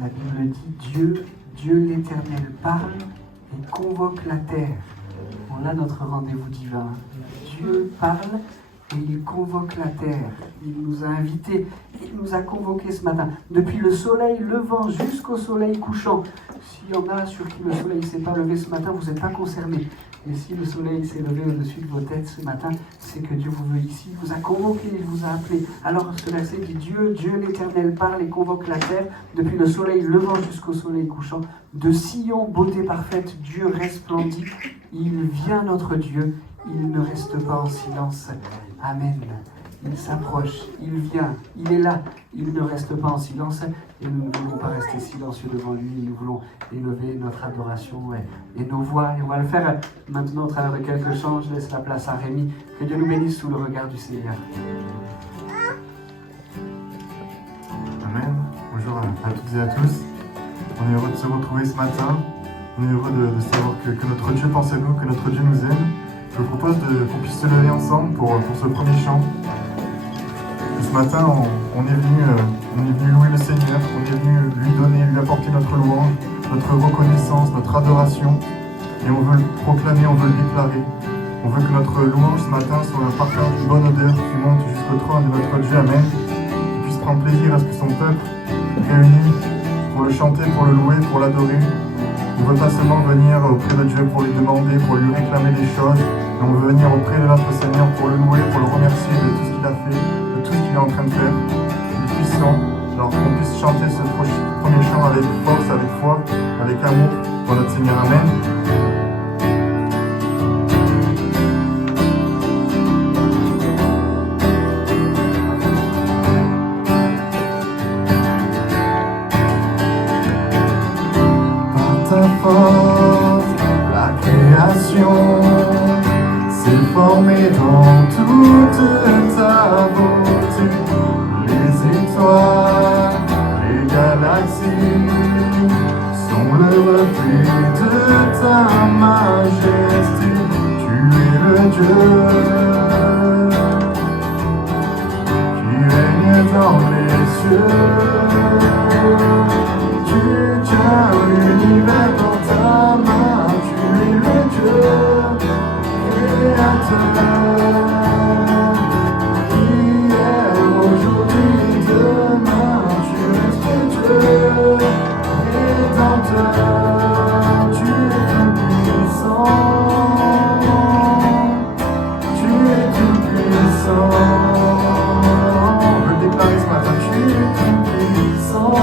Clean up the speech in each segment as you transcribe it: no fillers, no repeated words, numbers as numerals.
La Bible dit Dieu l'Éternel parle et convoque la terre. On a notre rendez-vous divin. Dieu parle et il convoque la terre. Il nous a invités, il nous a convoqués ce matin. Depuis le soleil levant jusqu'au soleil couchant. S'il y en a sur qui le soleil ne s'est pas levé ce matin, vous n'êtes pas concernés. Et si le soleil s'est levé au-dessus de vos têtes ce matin, c'est que Dieu vous veut ici, il vous a convoqué, il vous a appelé. Alors ce verset dit Dieu l'Éternel parle et convoque la terre, depuis le soleil levant jusqu'au soleil couchant. De Sion, beauté parfaite, Dieu resplendit. Il vient notre Dieu, il ne reste pas en silence. Amen. Il s'approche, il vient, il est là, il ne reste pas en silence et nous ne voulons pas rester silencieux devant lui, nous voulons élever notre adoration et nos voix et on va le faire maintenant au travers de quelques chants. Je laisse la place à Rémi, que Dieu nous bénisse sous le regard du Seigneur. Amen, bonjour à toutes et à tous, on est heureux de se retrouver ce matin, on est heureux de savoir que notre Dieu pense à nous, que notre Dieu nous aime. Je vous propose qu'on puisse se lever ensemble pour ce premier chant. Et ce matin, on est venu louer le Seigneur, on est venu lui apporter notre louange, notre reconnaissance, notre adoration. Et on veut le proclamer, on veut le déclarer. On veut que notre louange ce matin soit un parfum d'une bonne odeur qui monte jusqu'au trône de notre Dieu. Amen. Qu'il puisse prendre plaisir à ce que son peuple réuni pour le chanter, pour le louer, pour l'adorer. On ne veut pas seulement venir auprès de Dieu pour lui demander, pour lui réclamer des choses, mais on veut venir auprès de notre Seigneur pour le louer, pour le remercier de tout ce qu'il a fait, de tout ce qu'il est en train de faire. Il est puissant. Alors qu'on puisse chanter ce premier chant avec force, avec foi, avec amour pour notre Seigneur. Amen. La création s'est formée dans toute ta beauté. Les étoiles, les galaxies sont le reflet de ta majesté. Tu es le Dieu qui règne dans les cieux. Tu tiens l'univers dans ta main, tu es le Dieu créateur. Hier, aujourd'hui, demain, tu restes Dieu rédempteur. Tu es tout puissant, tu es tout puissant. On veut le déclarer ce matin, tu es tout puissant.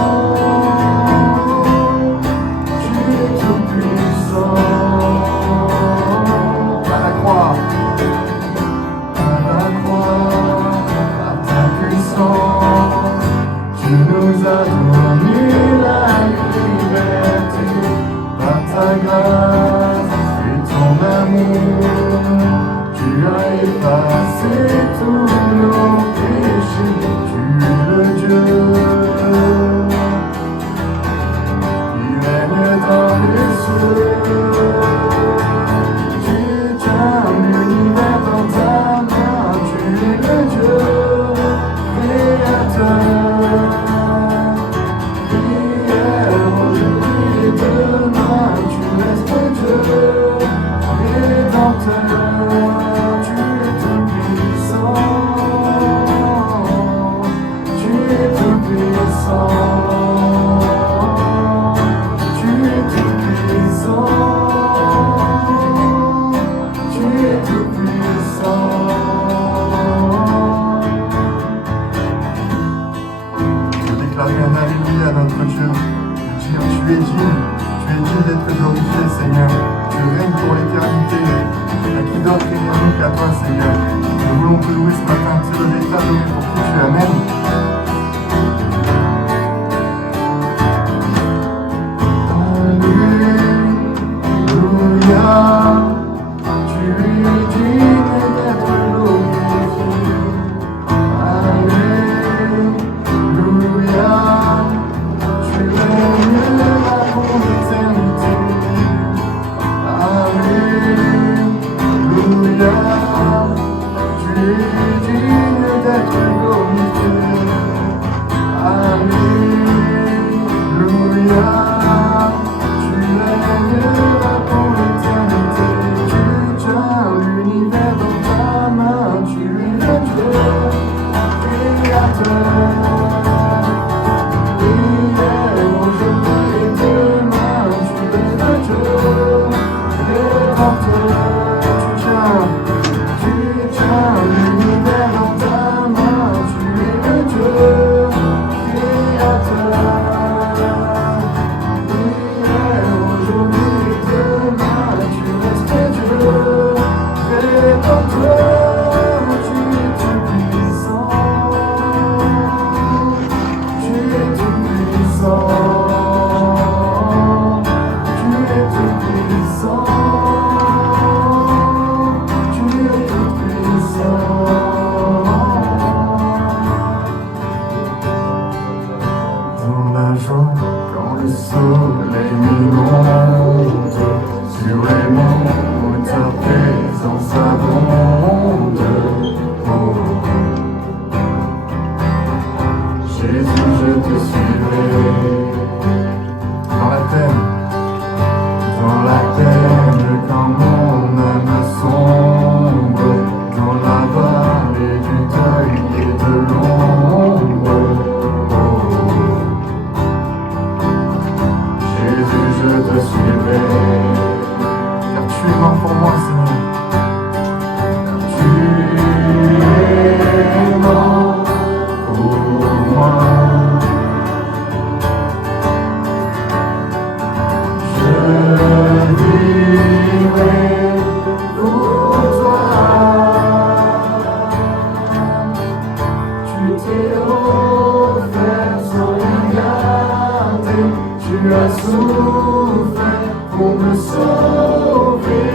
tu t'es offert sans rien garder, tu as souffert pour me sauver.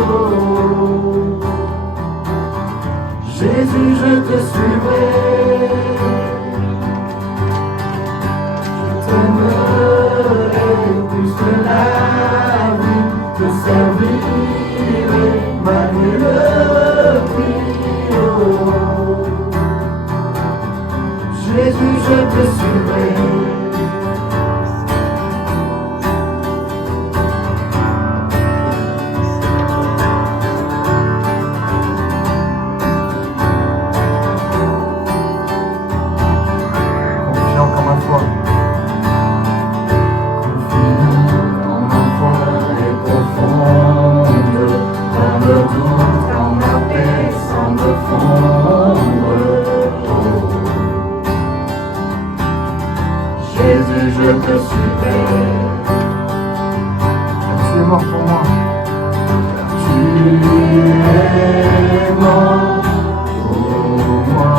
Oh. Jésus, je te suivrai, je t'aimerai plus que la vie, te servirai malgré le prix. Oh. Jésus, je te suivrai. Jésus, je te suivrai. Tu es mort pour moi. Tu es mort pour moi.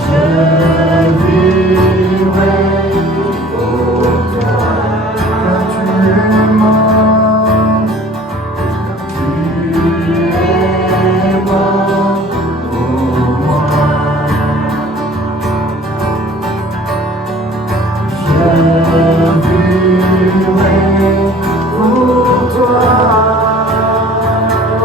Je vivrai pour toi. Tu es mort. Tu es mort pour moi. Je vivrai pour toi. Oh,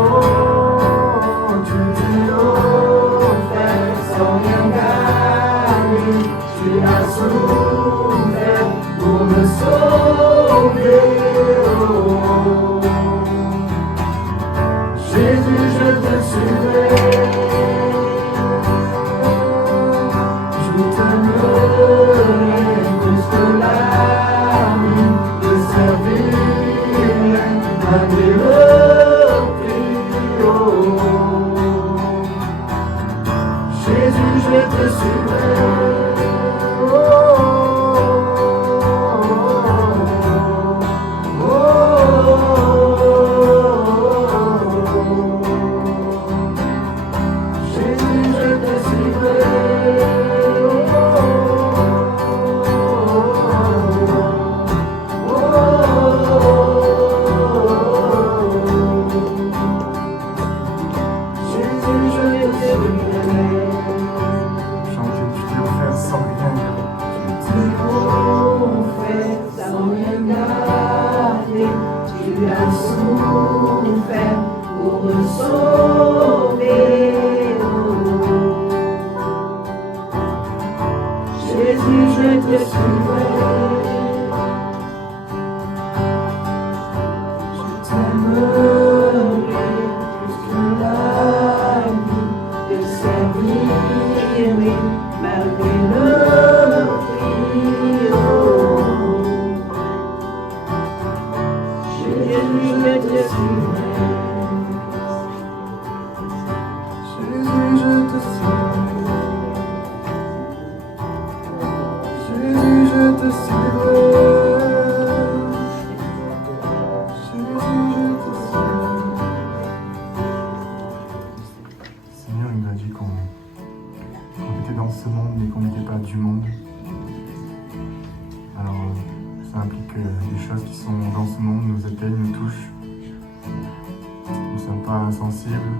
tu t'es offert sans rien gagner, tu as souffert pour me sauver. Oh. Jésus, je te suivrai, je t'aimerai plus que la vie, te servirai malgré le prix. Oh. Jésus, je te suivrai. Jésus, je te suivrai. Je t'aimerai plus que la vie, te servirai malgré le prix. Oh. Jésus, je te suivrai. Jésus, je te suivrai. Jésus, je te suivrai. Jésus, je te suivrai. Seigneur, il nous a dit qu'on était dans ce monde, mais qu'on n'était pas du monde. Alors, ça implique que les choses qui sont dans ce monde nous atteignent, nous touchent. Nous ne sommes pas insensibles.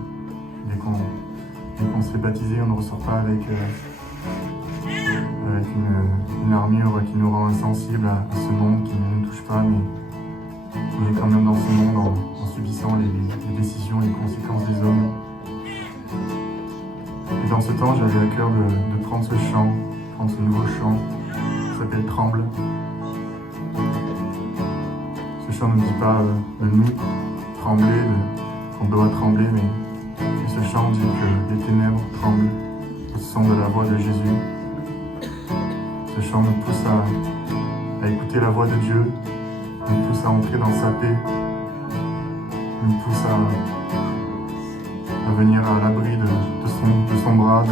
Dès qu'on se fait baptiser, on ne ressort pas avec une armure qui nous rend insensibles à ce monde qui ne nous touche pas, mais on est quand même dans ce monde en subissant les décisions, les conséquences des hommes. Et dans ce temps, j'avais à cœur de prendre ce chant, prendre ce nouveau chant qui s'appelle Tremble. Ce chant ne dit pas de nous trembler, qu'on doit trembler, mais ce chant dit que les ténèbres tremblent au son de la voix de Jésus. Ce chant nous pousse à écouter la voix de Dieu, nous pousse à entrer dans sa paix, nous pousse à venir à l'abri de son bras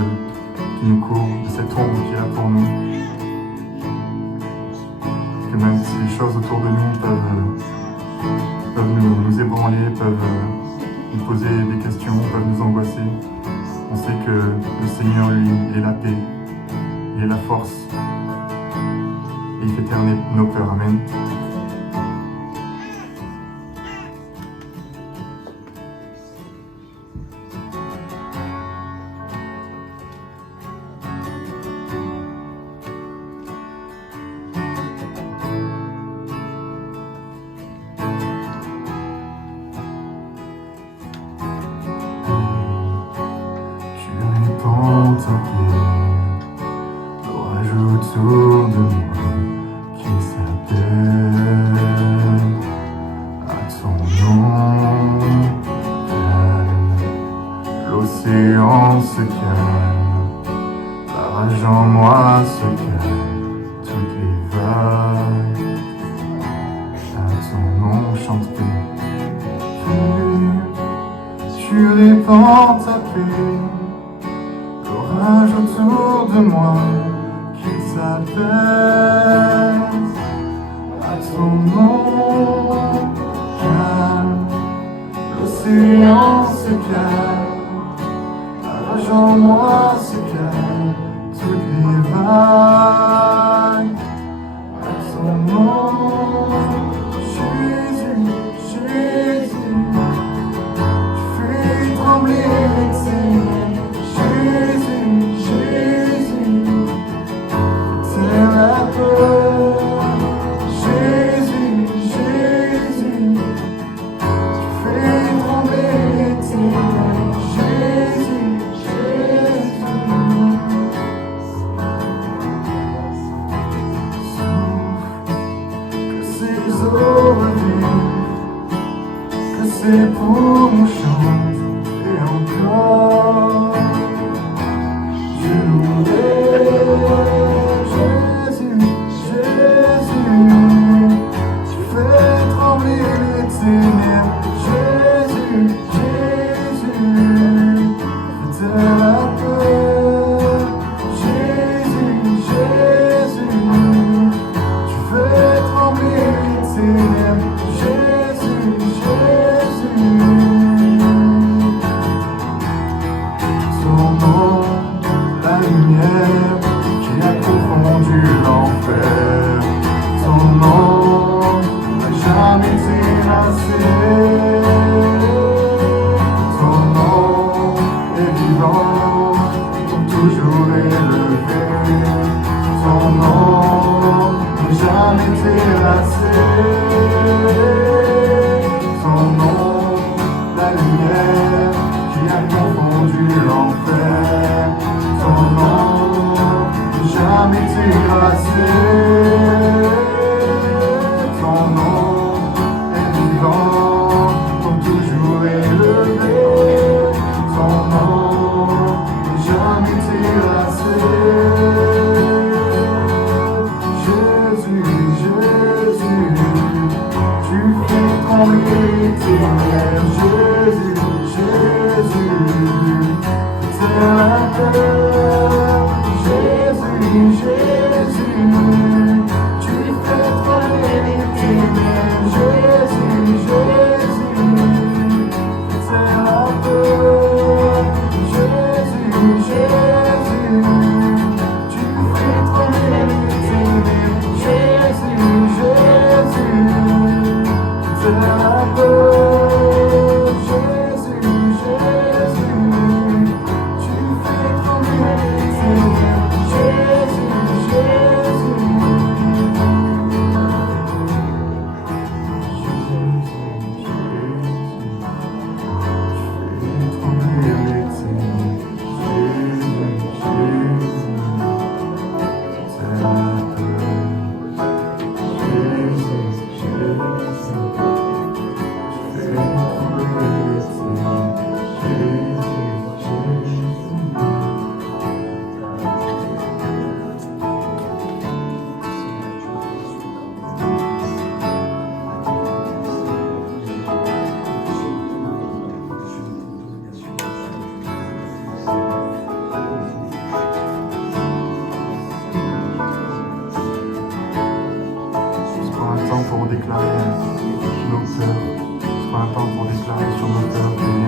qui nous couvre, de cette ombre qu'il a pour nous. Que même si les choses autour de nous peuvent nous ébranler, peuvent nous poser des questions, peuvent nous angoisser. On sait que le Seigneur, lui, est la paix, il est la force, et il fait terner nos peurs. Amen. L'orage autour de moi qui s'appelle à ton nom calme. L'océan se calme, la rage en moi se calme, toutes les vagues à ton nom chante paix. Tu répands ta paix, l'orage autour de moi qui s'apaise à ton nom calme. L'océan se calme, la rage en moi se calme, toutes les vagues à ton nom. Jésus, Jésus, tu fais trembler les ténèbres. Jésus, Jésus, c'est la peur. Jésus, Jésus, tu fais trembler les ténèbres. Jésus, Jésus, souffle, que ces eaux reviennent, que ces poumons chantent et encore. Jésus, Jésus, tu fais trembler les ténèbres. Jésus, Jésus, fais la peur. Jésus, Jésus, tu fais trembler les ténèbres. Jésus, Jésus, ton nom, la lumière qui a confondu l'enfer. Ton nom n'a jamais terrassé. Ton nom est vivant, pour toujours élevé. Ton nom n'a jamais terrassé. Ton nom, la lumière qui a confondu l'enfer. Ton nom n'est jamais terrassé. Ton nom est vivant, pour toujours élevé. Ton nom n'est jamais terrassé. Jésus, Jésus, tu fais trembler les ténèbres. Jésus, Jésus, c'est la peur. Jésus, Jésus, tu fais trembler les ténèbres. Jésus, Jésus, c'est la peur. Jésus, Jésus, tu fais trembler les ténèbres. Jésus, Jésus, c'est la peur. Jésus, Jésus, tu fais trembler les ténèbres. Jésus, Jésus, déclarer nos peurs. C'est pas un temps pour déclarer sur nos peurs.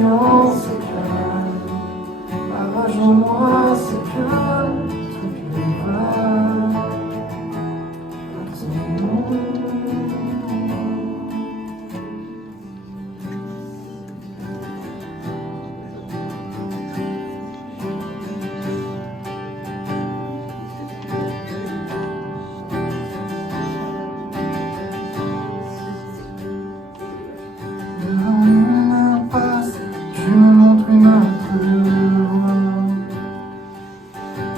néant s'éclate. La rage en moi s'éclate, toutes les vagues à ton nom. Dans une impasse, tu me montres une autre voie.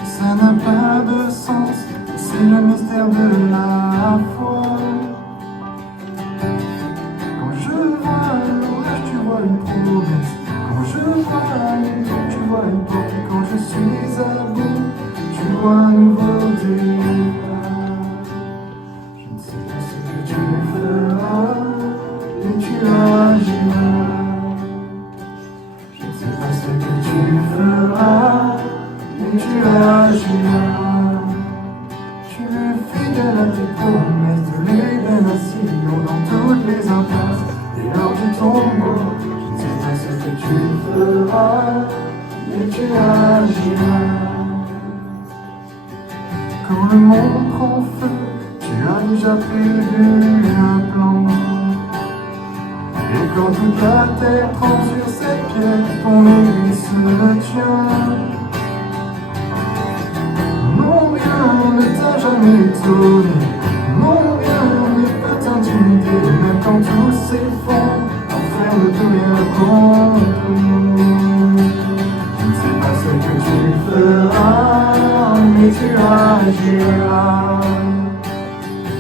Ça n'a pas de sens, c'est le mystère de la foi. Quand je vois l'orage, tu vois une promesse. Quand je vois une porte, tu vois une porte. Et quand je suis à bout, tu vois un nouveau départ. Je ne sais pas ce que tu feras, mais tu agiras. Je ne sais pas ce que tu feras, mais tu agiras. Tu es fidèle à tes promesses de l'Éden à Sion dans toutes les impasses et lors du tombeau. Je ne sais pas ce que tu feras, mais tu agiras. Quand le monde prend feu, tu as déjà prévu un plan. Et quand toute la terre tremble sur ses pieds, ton aiguille se tient. Non, rien ne t'a jamais étonné. Non, rien ne peut t'intimider. Même quand tout s'effondre, l'enfer ne peut rien contre nous. Je ne sais pas ce que tu feras, mais tu agiras.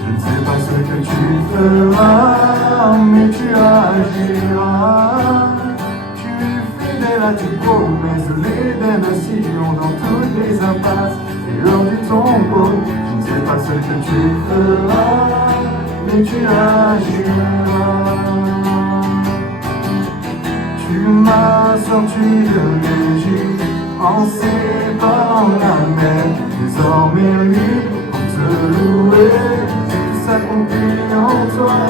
Je ne sais pas ce que tu feras, mais tu agiras. Tu es fidèle à tes promesses de l'Éden à Sion dans toutes les impasses et lors du tombeau. Je ne sais pas ce que tu feras, mais tu agiras. Tu m'as sorti de l'Égypte en séparant la mer. Désormais libre pour te louer, tout s'accomplit en toi.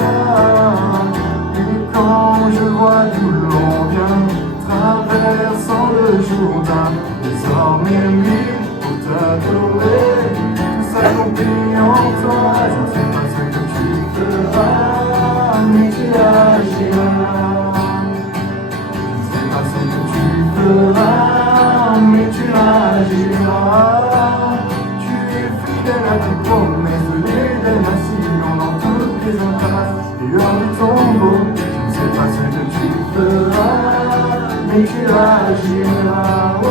Et quand je vois d'où l'on vient, traversant le Jourdain, désormais libre pour t'adorer, tout s'accomplit en toi. Je ne sais pas ce que tu feras, mais tu agiras. Je ne sais pas ce que tu feras, mais tu agiras. Tu es fidèle à tes promesses de l'Éden à Sion dans toutes les impasses et lors du tombeau. Je ne sais pas ce que tu feras, mais tu agiras. Oh,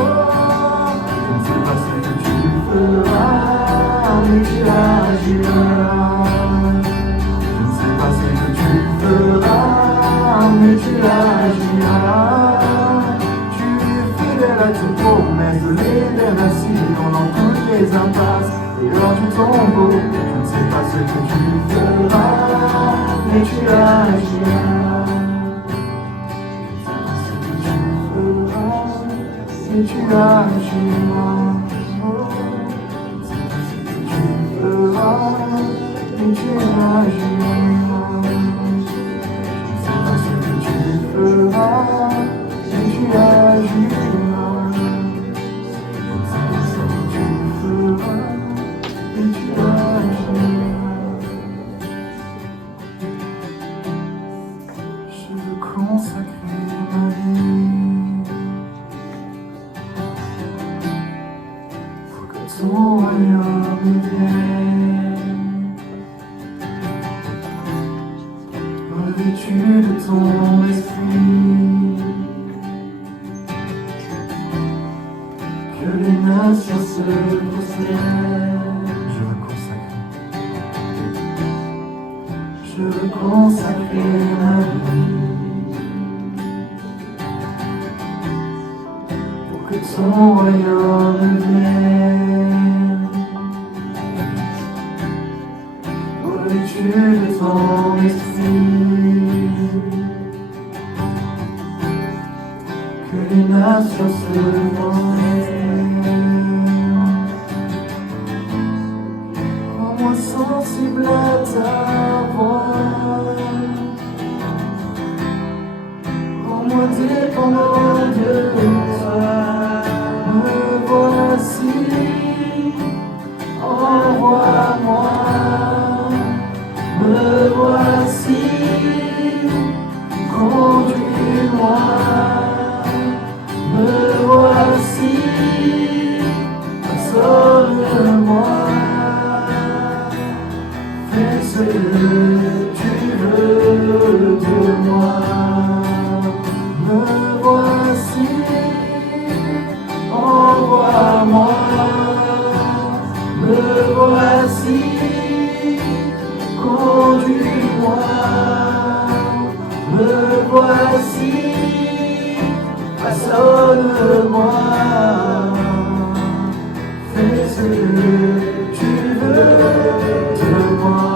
je ne sais pas ce que tu feras, mais tu agiras. Je ne sais pas ce que tu feras, mais tu agiras. Tu es fidèle à tes promesses de l'Éden à Sion dans toutes les impasses et lors du tombeau. Je ne sais pas ce que tu feras, mais tu agiras. Je ne sais pas ce que tu feras, mais tu agiras. Je ne sais pas ce que tu feras, mais tu agiras. Je ne sais pas ce que tu feras, mais tu agiras. Je ne sais pas ce que tu feras, mais tu agiras. Je veux consacrer ma vie pour que ton royaume vienne, revêtu de ton esprit, que les nations se prosternent. Je veux consacrer ma vie pour que ton royaume vienne, revêtu de ton esprit, que les nations se prosternent. Rends-moi sensible à ta voix, rends-moi dépendant de toi. Me voici, envoie-moi. Me voici, conduis-moi. Me voici, façonne-moi. Fais ce que tu veux de moi. Me voici, envoie-moi. Me voici, conduis-moi. Me voici, façonne-moi. Fais ce que tu veux de moi.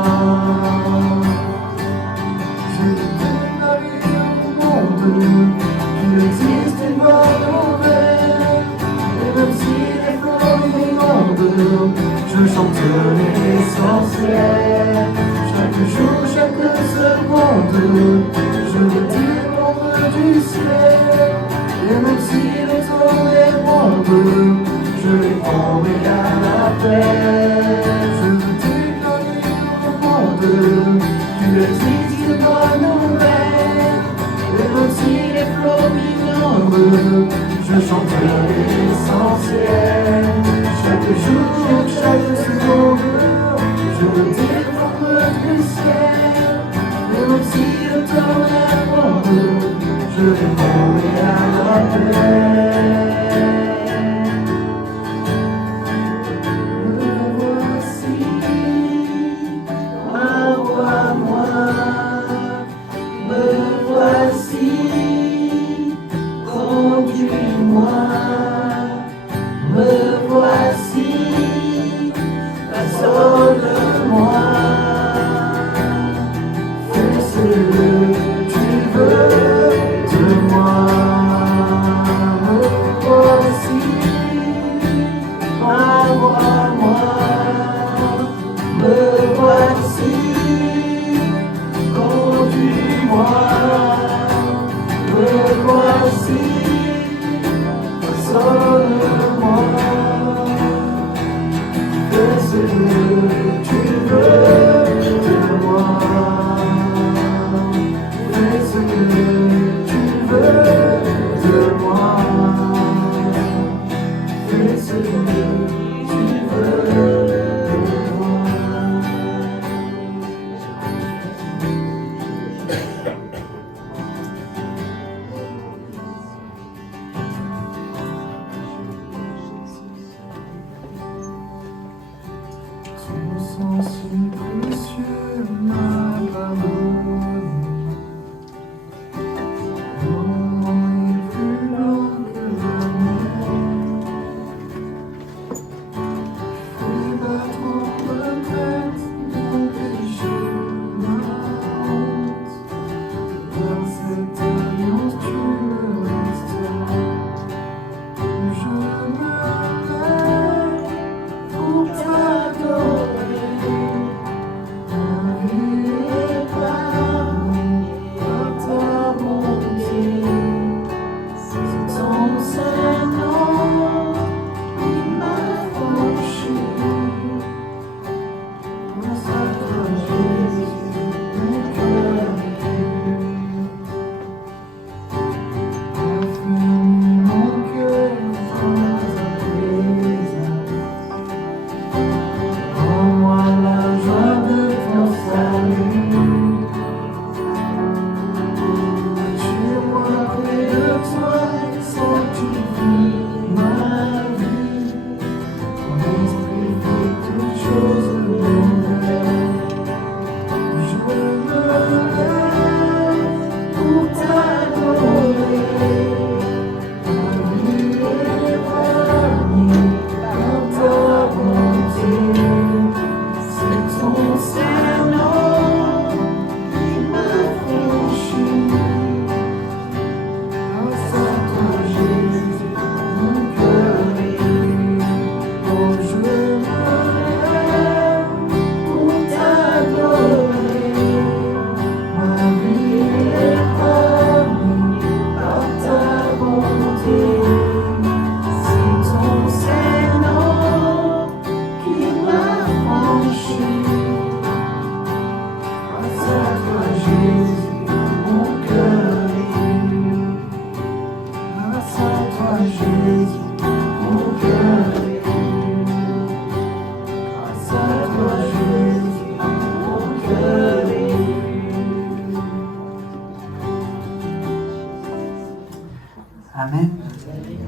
J'ai déclaré au monde qu'il existe une bonne nouvelle. Et même si les flots inondent, je chante l'essentiel. Chaque jour, chaque seconde, je veux dépendre du ciel. Et même si les temps répondent, je répondrai à l'appel. Je veux déclarer au monde qu'il existe une bonne nouvelle. Et même si les flots m'ignorent, je chanterai l'essentiel. Chaque jour, chaque seconde, je veux dépendre du ciel. Et même si le temps répond, je répondrai à l'appel. Me voici, envoie-moi. Me voici, conduis-moi. Me toi Jésus, mon cœur est pur. Grâce à toi Jésus, mon cœur est pur. Amen.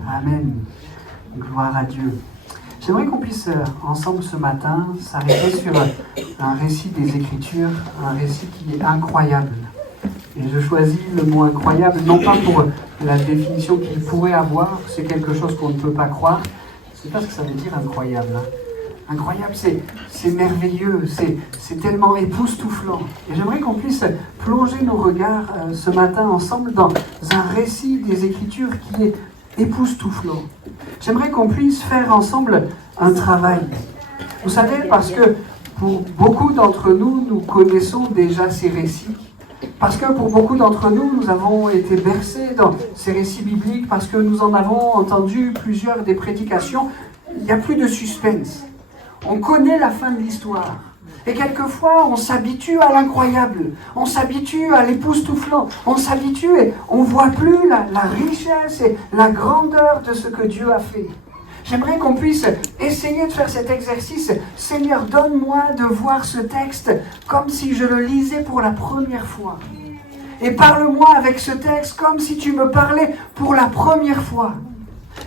Amen. Gloire à Dieu. J'aimerais qu'on puisse ensemble ce matin s'arrêter sur un récit des Écritures, un récit qui est incroyable. Et je choisis le mot incroyable, non pas pour la définition qu'il pourrait avoir, c'est quelque chose qu'on ne peut pas croire, c'est pas ce que ça veut dire incroyable. Incroyable, c'est merveilleux, c'est tellement époustouflant. Et j'aimerais qu'on puisse plonger nos regards ce matin ensemble dans un récit des Écritures qui est époustouflant. J'aimerais qu'on puisse faire ensemble un travail. Vous savez, parce que pour beaucoup d'entre nous, nous connaissons déjà ces récits. Parce que pour beaucoup d'entre nous, nous avons été bercés dans ces récits bibliques, parce que nous en avons entendu plusieurs des prédications. Il n'y a plus de suspense. On connaît la fin de l'histoire. Et quelquefois, on s'habitue à l'incroyable, on s'habitue à l'époustouflant, on s'habitue et on ne voit plus la richesse et la grandeur de ce que Dieu a fait. J'aimerais qu'on puisse essayer de faire cet exercice. Seigneur, donne-moi de voir ce texte comme si je le lisais pour la première fois. Et parle-moi avec ce texte comme si tu me parlais pour la première fois.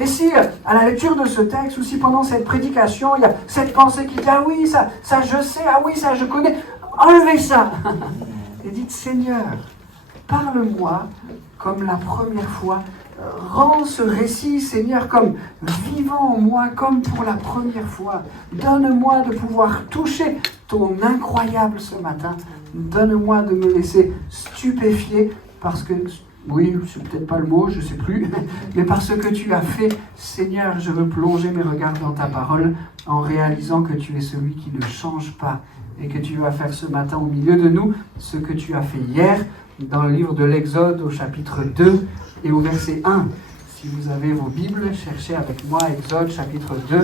Et si, à la lecture de ce texte, ou si pendant cette prédication, il y a cette pensée qui dit « Ah oui, ça je sais, ah oui, ça je connais », enlevez ça. Et dites « Seigneur, parle-moi comme la première fois. Rends ce récit, Seigneur, comme vivant en moi, comme pour la première fois. Donne-moi de pouvoir toucher ton incroyable ce matin. Donne-moi de me laisser stupéfier parce que... Oui, c'est peut-être pas le mot, je ne sais plus, mais parce que tu as fait, Seigneur, je veux plonger mes regards dans ta parole en réalisant que tu es celui qui ne change pas et que tu vas faire ce matin au milieu de nous ce que tu as fait hier dans le livre de l'Exode au chapitre 2 et au verset 1. Si vous avez vos Bibles, cherchez avec moi Exode chapitre 2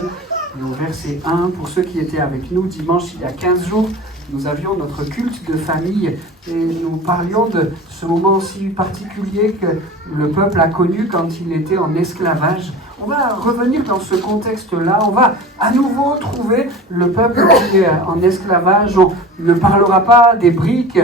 et au verset 1. Pour ceux qui étaient avec nous dimanche il y a 15 jours, nous avions notre culte de famille et nous parlions de ce moment si particulier que le peuple a connu quand il était en esclavage. On va revenir dans ce contexte-là, on va à nouveau trouver le peuple qui est en esclavage. On ne parlera pas des briques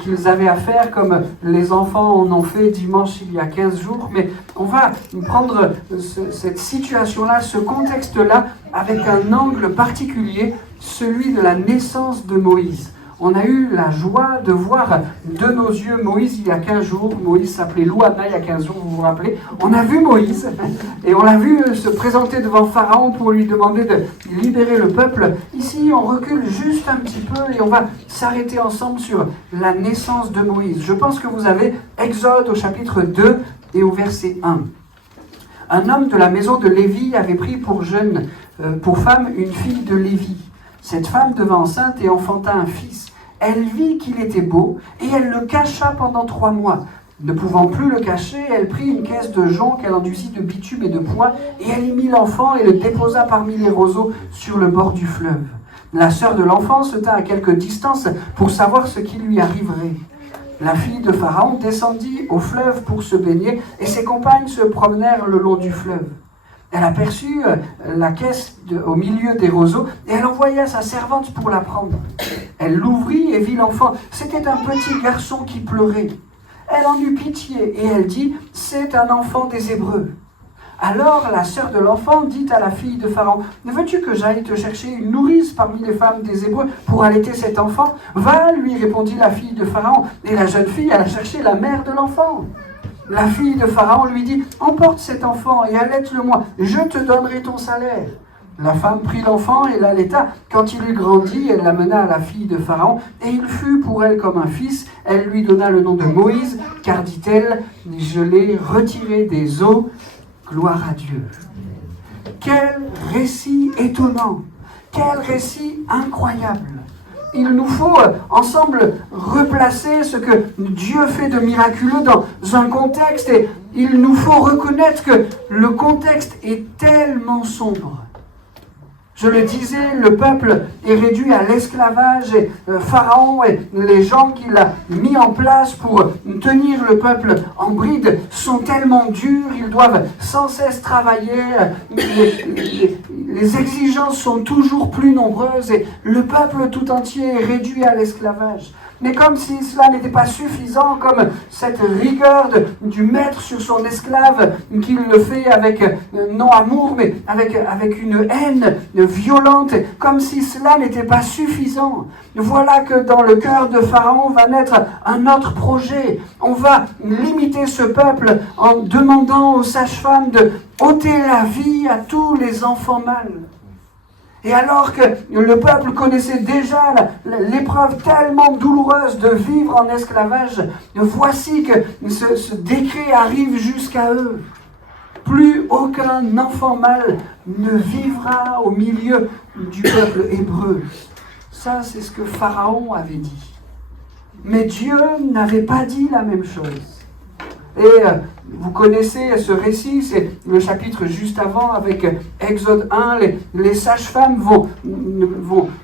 qu'ils avaient à faire comme les enfants en ont fait dimanche il y a 15 jours, mais on va prendre cette situation-là, ce contexte-là, avec un angle particulier, celui de la naissance de Moïse. On a eu la joie de voir de nos yeux Moïse il y a 15 jours. Moïse s'appelait Louana il y a 15 jours, vous vous rappelez. On a vu Moïse et on l'a vu se présenter devant Pharaon pour lui demander de libérer le peuple. Ici, on recule juste un petit peu et on va s'arrêter ensemble sur la naissance de Moïse. Je pense que vous avez Exode au chapitre 2 et au verset 1. Un homme de la maison de Lévi avait pris pour femme une fille de Lévi. Cette femme devint enceinte et enfanta un fils. Elle vit qu'il était beau et elle le cacha pendant 3 mois. Ne pouvant plus le cacher, elle prit une caisse de jonc qu'elle enduisit de bitume et de poix et elle y mit l'enfant et le déposa parmi les roseaux sur le bord du fleuve. La sœur de l'enfant se tint à quelque distance pour savoir ce qui lui arriverait. La fille de Pharaon descendit au fleuve pour se baigner et ses compagnes se promenèrent le long du fleuve. Elle aperçut la caisse au milieu des roseaux et elle envoya sa servante pour la prendre. Elle l'ouvrit et vit l'enfant. C'était un petit garçon qui pleurait. Elle en eut pitié et elle dit « C'est un enfant des Hébreux ». Alors la sœur de l'enfant dit à la fille de Pharaon « Ne veux-tu que j'aille te chercher une nourrice parmi les femmes des Hébreux pour allaiter cet enfant ?»« Va, lui répondit la fille de Pharaon. Et la jeune fille alla chercher la mère de l'enfant. La fille de Pharaon lui dit « Emporte cet enfant et allaite-le-moi, je te donnerai ton salaire. » La femme prit l'enfant et l'allaita. Quand il eut grandi, elle l'amena à la fille de Pharaon, et il fut pour elle comme un fils. Elle lui donna le nom de Moïse, car dit-elle « Je l'ai retiré des eaux. » Gloire à Dieu. Quel récit étonnant, quel récit incroyable. Il nous faut ensemble replacer ce que Dieu fait de miraculeux dans un contexte et il nous faut reconnaître que le contexte est tellement sombre. Je le disais, le peuple est réduit à l'esclavage et Pharaon et les gens qu'il a mis en place pour tenir le peuple en bride sont tellement durs, ils doivent sans cesse travailler, les exigences sont toujours plus nombreuses et le peuple tout entier est réduit à l'esclavage. Mais comme si cela n'était pas suffisant, comme cette rigueur du maître sur son esclave, qu'il le fait avec non amour, mais avec une haine violente, comme si cela n'était pas suffisant. Voilà que dans le cœur de Pharaon va naître un autre projet. On va limiter ce peuple en demandant aux sages-femmes de ôter la vie à tous les enfants mâles. Et alors que le peuple connaissait déjà l'épreuve tellement douloureuse de vivre en esclavage, voici que ce décret arrive jusqu'à eux. Plus aucun enfant mâle ne vivra au milieu du peuple hébreu. Ça, c'est ce que Pharaon avait dit. Mais Dieu n'avait pas dit la même chose. Et vous connaissez ce récit, c'est le chapitre juste avant avec Exode 1. Les sages-femmes vont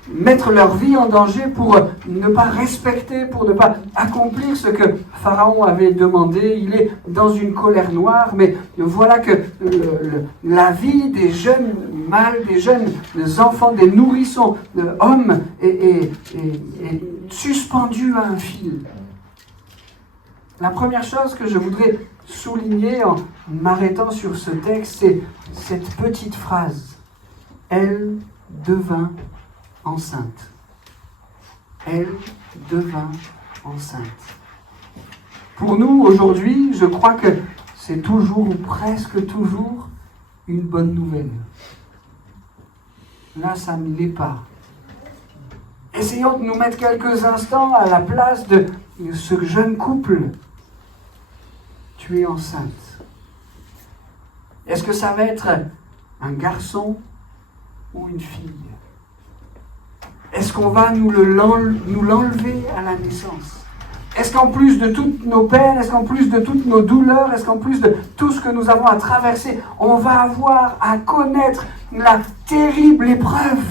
mettre leur vie en danger pour ne pas respecter, pour ne pas accomplir ce que Pharaon avait demandé. Il est dans une colère noire, mais voilà que la vie des jeunes mâles, des jeunes enfants, des nourrissons hommes est suspendue à un fil. La première chose que je voudrais souligner en m'arrêtant sur ce texte, c'est cette petite phrase. Elle devint enceinte. Elle devint enceinte. Pour nous, aujourd'hui, je crois que c'est toujours ou presque toujours une bonne nouvelle. Là, ça ne l'est pas. Essayons de nous mettre quelques instants à la place de ce jeune couple. Tu es enceinte. Est-ce que ça va être un garçon ou une fille? Est-ce qu'on va nous l'enlever à la naissance? Est-ce qu'en plus de toutes nos peines, est-ce qu'en plus de toutes nos douleurs, est-ce qu'en plus de tout ce que nous avons à traverser, on va avoir à connaître la terrible épreuve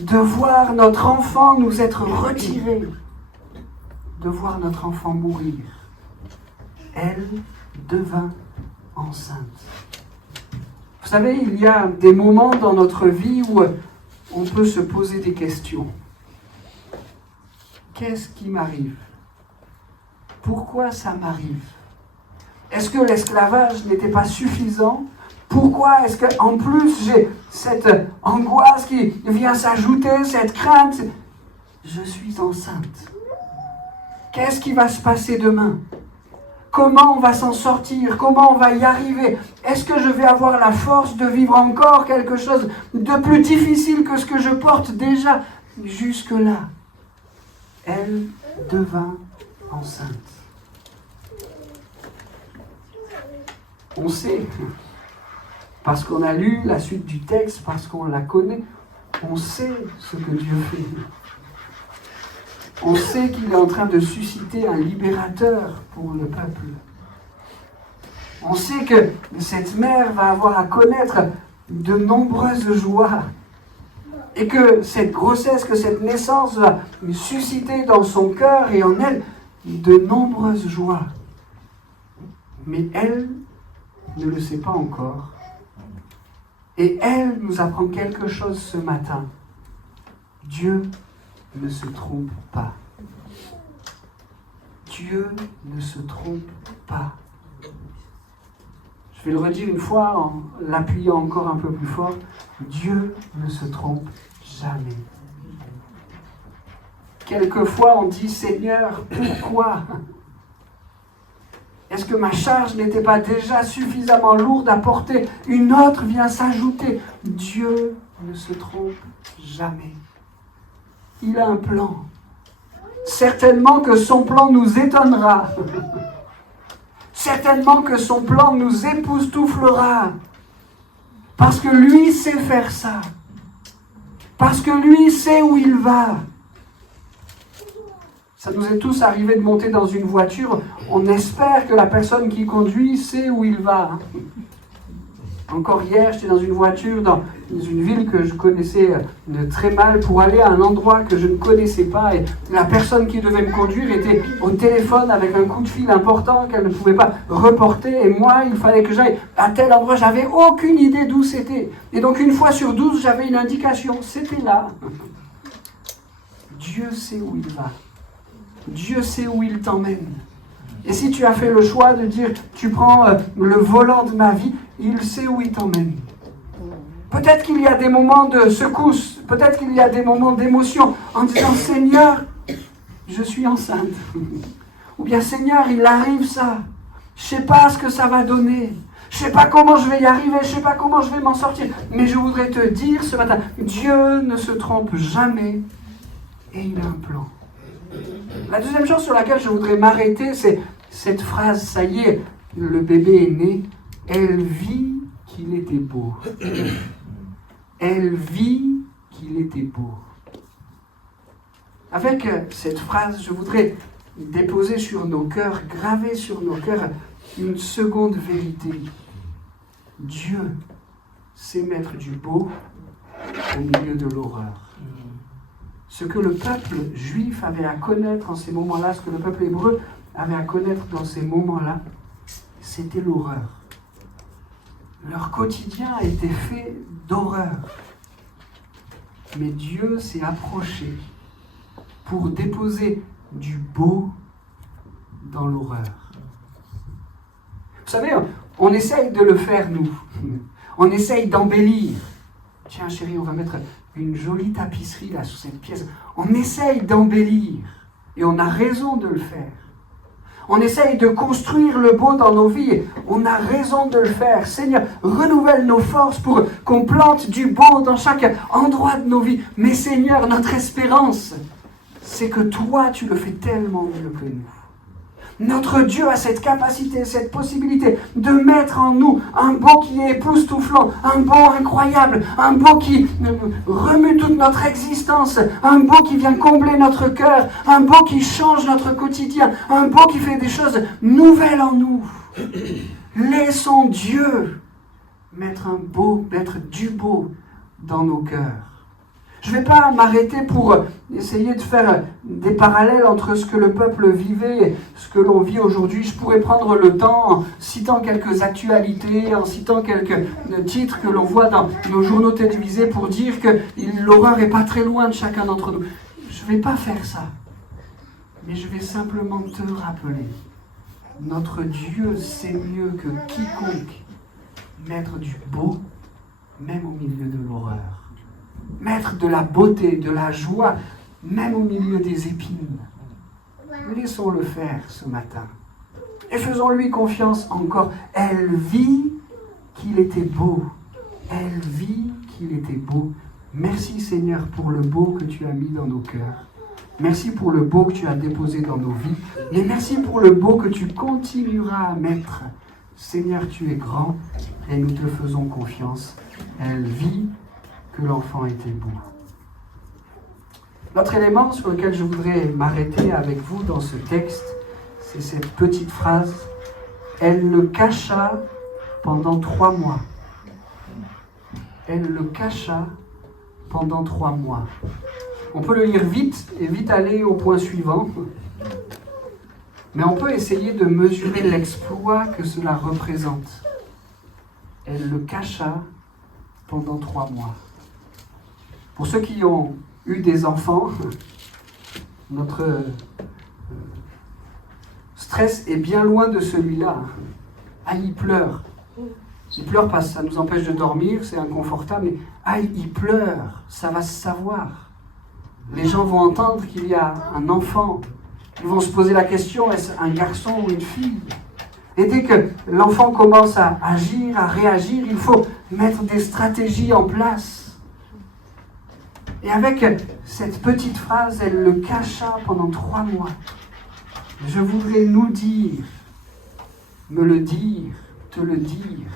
de voir notre enfant nous être retiré, de voir notre enfant mourir? Elle devint enceinte. Vous savez, il y a des moments dans notre vie où on peut se poser des questions. Qu'est-ce qui m'arrive? Pourquoi ça m'arrive? Est-ce que l'esclavage n'était pas suffisant? Pourquoi est-ce qu'en plus j'ai cette angoisse qui vient s'ajouter, cette crainte? Je suis enceinte. Qu'est-ce qui va se passer demain? Comment on va s'en sortir? Comment on va y arriver? Est-ce que je vais avoir la force de vivre encore quelque chose de plus difficile que ce que je porte déjà jusque-là? Elle devint enceinte. On sait, parce qu'on a lu la suite du texte, parce qu'on la connaît, on sait ce que Dieu fait. On sait qu'il est en train de susciter un libérateur pour le peuple. On sait que cette mère va avoir à connaître de nombreuses joies et que cette grossesse, que cette naissance va susciter dans son cœur et en elle de nombreuses joies. Mais elle ne le sait pas encore. Et elle nous apprend quelque chose ce matin. Dieu ne se trompe pas. Dieu ne se trompe pas. Je vais le redire une fois en l'appuyant encore un peu plus fort. Dieu ne se trompe jamais. Quelquefois on dit, Seigneur, pourquoi? Est-ce que ma charge n'était pas déjà suffisamment lourde à porter? Une autre vient s'ajouter. Dieu ne se trompe jamais. Il a un plan. Certainement que son plan nous étonnera. Certainement que son plan nous époustouflera. Parce que lui sait faire ça. Parce que lui sait où il va. Ça nous est tous arrivé de monter dans une voiture. On espère que la personne qui conduit sait où il va. Encore hier, j'étais dans une voiture dans une ville que je connaissais très mal pour aller à un endroit que je ne connaissais pas. Et la personne qui devait me conduire était au téléphone avec un coup de fil important qu'elle ne pouvait pas reporter. Et moi, il fallait que j'aille à tel endroit. J'avais aucune idée d'où c'était. Et donc, une fois sur 12, j'avais une indication. C'était là. Dieu sait où il va. Dieu sait où il t'emmène. Et si tu as fait le choix de dire, tu prends le volant de ma vie, il sait où il t'emmène. Peut-être qu'il y a des moments de secousse, peut-être qu'il y a des moments d'émotion, en disant, Seigneur, je suis enceinte. Ou bien, Seigneur, il arrive ça. Je ne sais pas ce que ça va donner. Je ne sais pas comment je vais y arriver, je ne sais pas comment je vais m'en sortir. Mais je voudrais te dire ce matin, Dieu ne se trompe jamais et il a un plan. La deuxième chose sur laquelle je voudrais m'arrêter, c'est cette phrase, ça y est, le bébé est né, elle vit qu'il était beau. Elle vit qu'il était beau. Avec cette phrase, je voudrais déposer sur nos cœurs, graver sur nos cœurs une seconde vérité. Dieu sait mettre du beau au milieu de l'horreur. Ce que le peuple juif avait à connaître en ces moments-là, ce que le peuple hébreu avait à connaître dans ces moments-là, c'était l'horreur. Leur quotidien était fait d'horreur. Mais Dieu s'est approché pour déposer du beau dans l'horreur. Vous savez, on essaye de le faire, nous. On essaye d'embellir. Tiens, chérie, on va mettre une jolie tapisserie là sous cette pièce. On essaye d'embellir et on a raison de le faire. On essaye de construire le beau dans nos vies et on a raison de le faire. Seigneur, renouvelle nos forces pour qu'on plante du beau dans chaque endroit de nos vies. Mais Seigneur, notre espérance, c'est que toi, tu le fais tellement mieux que nous. Notre Dieu a cette capacité, cette possibilité de mettre en nous un beau qui est époustouflant, un beau incroyable, un beau qui remue toute notre existence, un beau qui vient combler notre cœur, un beau qui change notre quotidien, un beau qui fait des choses nouvelles en nous. Laissons Dieu mettre du beau dans nos cœurs. Je ne vais pas m'arrêter pour essayer de faire des parallèles entre ce que le peuple vivait et ce que l'on vit aujourd'hui. Je pourrais prendre le temps en citant quelques actualités, en citant quelques titres que l'on voit dans nos journaux télévisés pour dire que l'horreur n'est pas très loin de chacun d'entre nous. Je ne vais pas faire ça. Mais je vais simplement te rappeler, notre Dieu sait mieux que quiconque mettre du beau, même au milieu de l'horreur. Mettre de la beauté, de la joie, même au milieu des épines. Laissons-le faire ce matin. Et faisons-lui confiance encore. Elle vit qu'il était beau. Elle vit qu'il était beau. Merci Seigneur pour le beau que tu as mis dans nos cœurs. Merci pour le beau que tu as déposé dans nos vies. Mais merci pour le beau que tu continueras à mettre. Seigneur, tu es grand et nous te faisons confiance. Elle vit que l'enfant était beau. L'autre élément sur lequel je voudrais m'arrêter avec vous dans ce texte, c'est cette petite phrase. Elle le cacha pendant 3 mois. Elle le cacha pendant 3 mois. On peut le lire vite et vite aller au point suivant. Mais on peut essayer de mesurer l'exploit que cela représente. Elle le cacha pendant 3 mois. Pour ceux qui ont eu des enfants, notre stress est bien loin de celui-là. Ah, il pleure. Il pleure parce que ça nous empêche de dormir, c'est inconfortable, mais ah, il pleure, ça va se savoir. Les gens vont entendre qu'il y a un enfant. Ils vont se poser la question, est-ce un garçon ou une fille ? Et dès que l'enfant commence à agir, à réagir, il faut mettre des stratégies en place. Et avec cette petite phrase, elle le cacha pendant 3 mois. Je voudrais nous dire, me le dire, te le dire.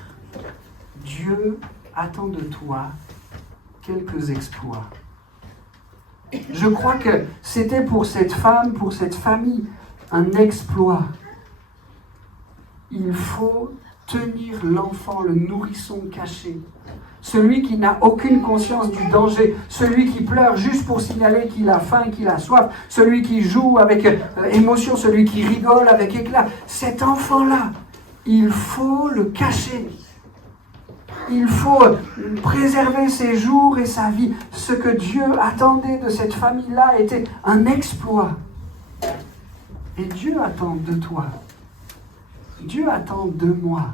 Dieu attend de toi quelques exploits. Je crois que c'était pour cette femme, pour cette famille, un exploit. Il faut tenir l'enfant, le nourrisson caché. Celui qui n'a aucune conscience du danger, celui qui pleure juste pour signaler qu'il a faim, qu'il a soif, celui qui joue avec émotion, celui qui rigole avec éclat. Cet enfant-là, il faut le cacher. Il faut préserver ses jours et sa vie. Ce que Dieu attendait de cette famille-là était un exploit. Et Dieu attend de toi. Dieu attend de moi.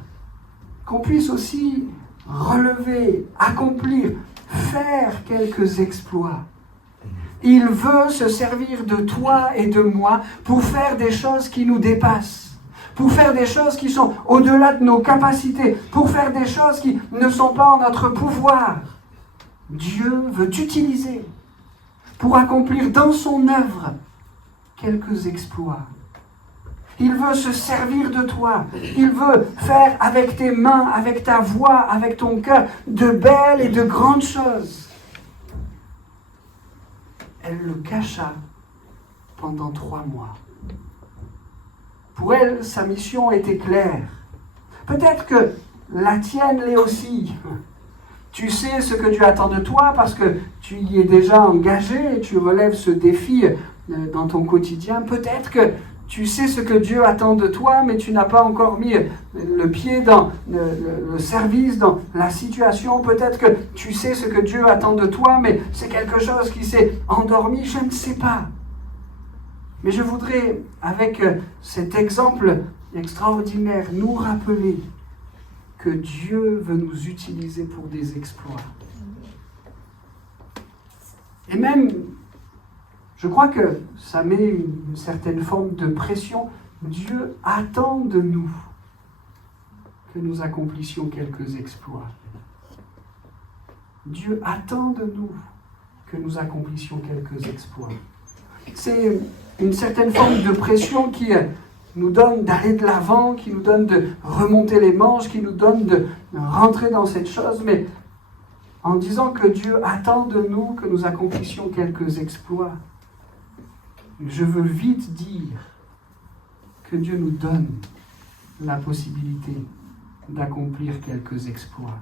Qu'on puisse aussi relever, accomplir, faire quelques exploits. Il veut se servir de toi et de moi pour faire des choses qui nous dépassent, pour faire des choses qui sont au-delà de nos capacités, pour faire des choses qui ne sont pas en notre pouvoir. Dieu veut t'utiliser pour accomplir dans son œuvre quelques exploits. Il veut se servir de toi. Il veut faire avec tes mains, avec ta voix, avec ton cœur, de belles et de grandes choses. Elle le cacha pendant 3 mois. Pour elle, sa mission était claire. Peut-être que la tienne l'est aussi. Tu sais ce que Dieu attend de toi parce que tu y es déjà engagé et tu relèves ce défi dans ton quotidien. Peut-être que tu sais ce que Dieu attend de toi, mais tu n'as pas encore mis le pied dans le service, dans la situation. Peut-être que tu sais ce que Dieu attend de toi, mais c'est quelque chose qui s'est endormi. Je ne sais pas. Mais je voudrais, avec cet exemple extraordinaire, nous rappeler que Dieu veut nous utiliser pour des exploits. Et même, je crois que ça met une certaine forme de pression. Dieu attend de nous que nous accomplissions quelques exploits. Dieu attend de nous que nous accomplissions quelques exploits. C'est une certaine forme de pression qui nous donne d'aller de l'avant, qui nous donne de remonter les manches, qui nous donne de rentrer dans cette chose, mais en disant que Dieu attend de nous que nous accomplissions quelques exploits. Je veux vite dire que Dieu nous donne la possibilité d'accomplir quelques exploits.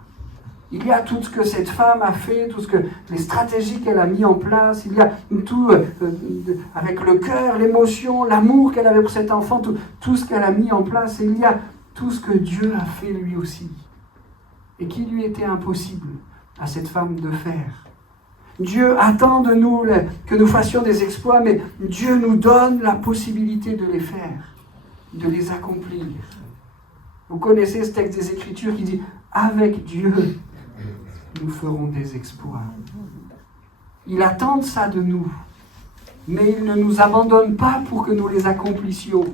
Il y a tout ce que cette femme a fait, tout ce que les stratégies qu'elle a mis en place, il y a tout avec le cœur, l'émotion, l'amour qu'elle avait pour cet enfant, tout ce qu'elle a mis en place, et il y a tout ce que Dieu a fait lui aussi, et qui lui était impossible à cette femme de faire. Dieu attend de nous que nous fassions des exploits, mais Dieu nous donne la possibilité de les faire, de les accomplir. Vous connaissez ce texte des Écritures qui dit « Avec Dieu, nous ferons des exploits. » Il attend ça de nous, mais il ne nous abandonne pas pour que nous les accomplissions.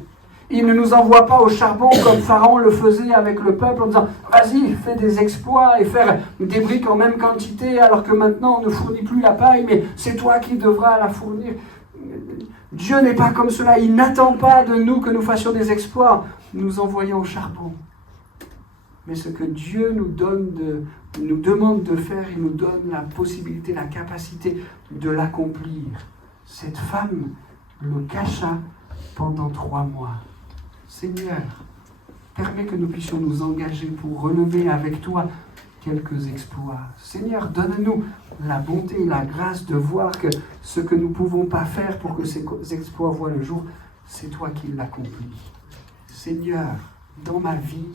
Il ne nous envoie pas au charbon comme Pharaon le faisait avec le peuple en disant « Vas-y, fais des exploits et faire des briques en même quantité alors que maintenant on ne fournit plus la paille, mais c'est toi qui devras la fournir. » Dieu n'est pas comme cela. Il n'attend pas de nous que nous fassions des exploits, nous envoyant au charbon. Mais ce que Dieu nous demande de faire, il nous donne la possibilité, la capacité de l'accomplir. Cette femme le cacha pendant 3 mois. Seigneur, permets que nous puissions nous engager pour relever avec toi quelques exploits. Seigneur, donne-nous la bonté et la grâce de voir que ce que nous ne pouvons pas faire pour que ces exploits voient le jour, c'est toi qui l'accomplis. Seigneur, dans ma vie,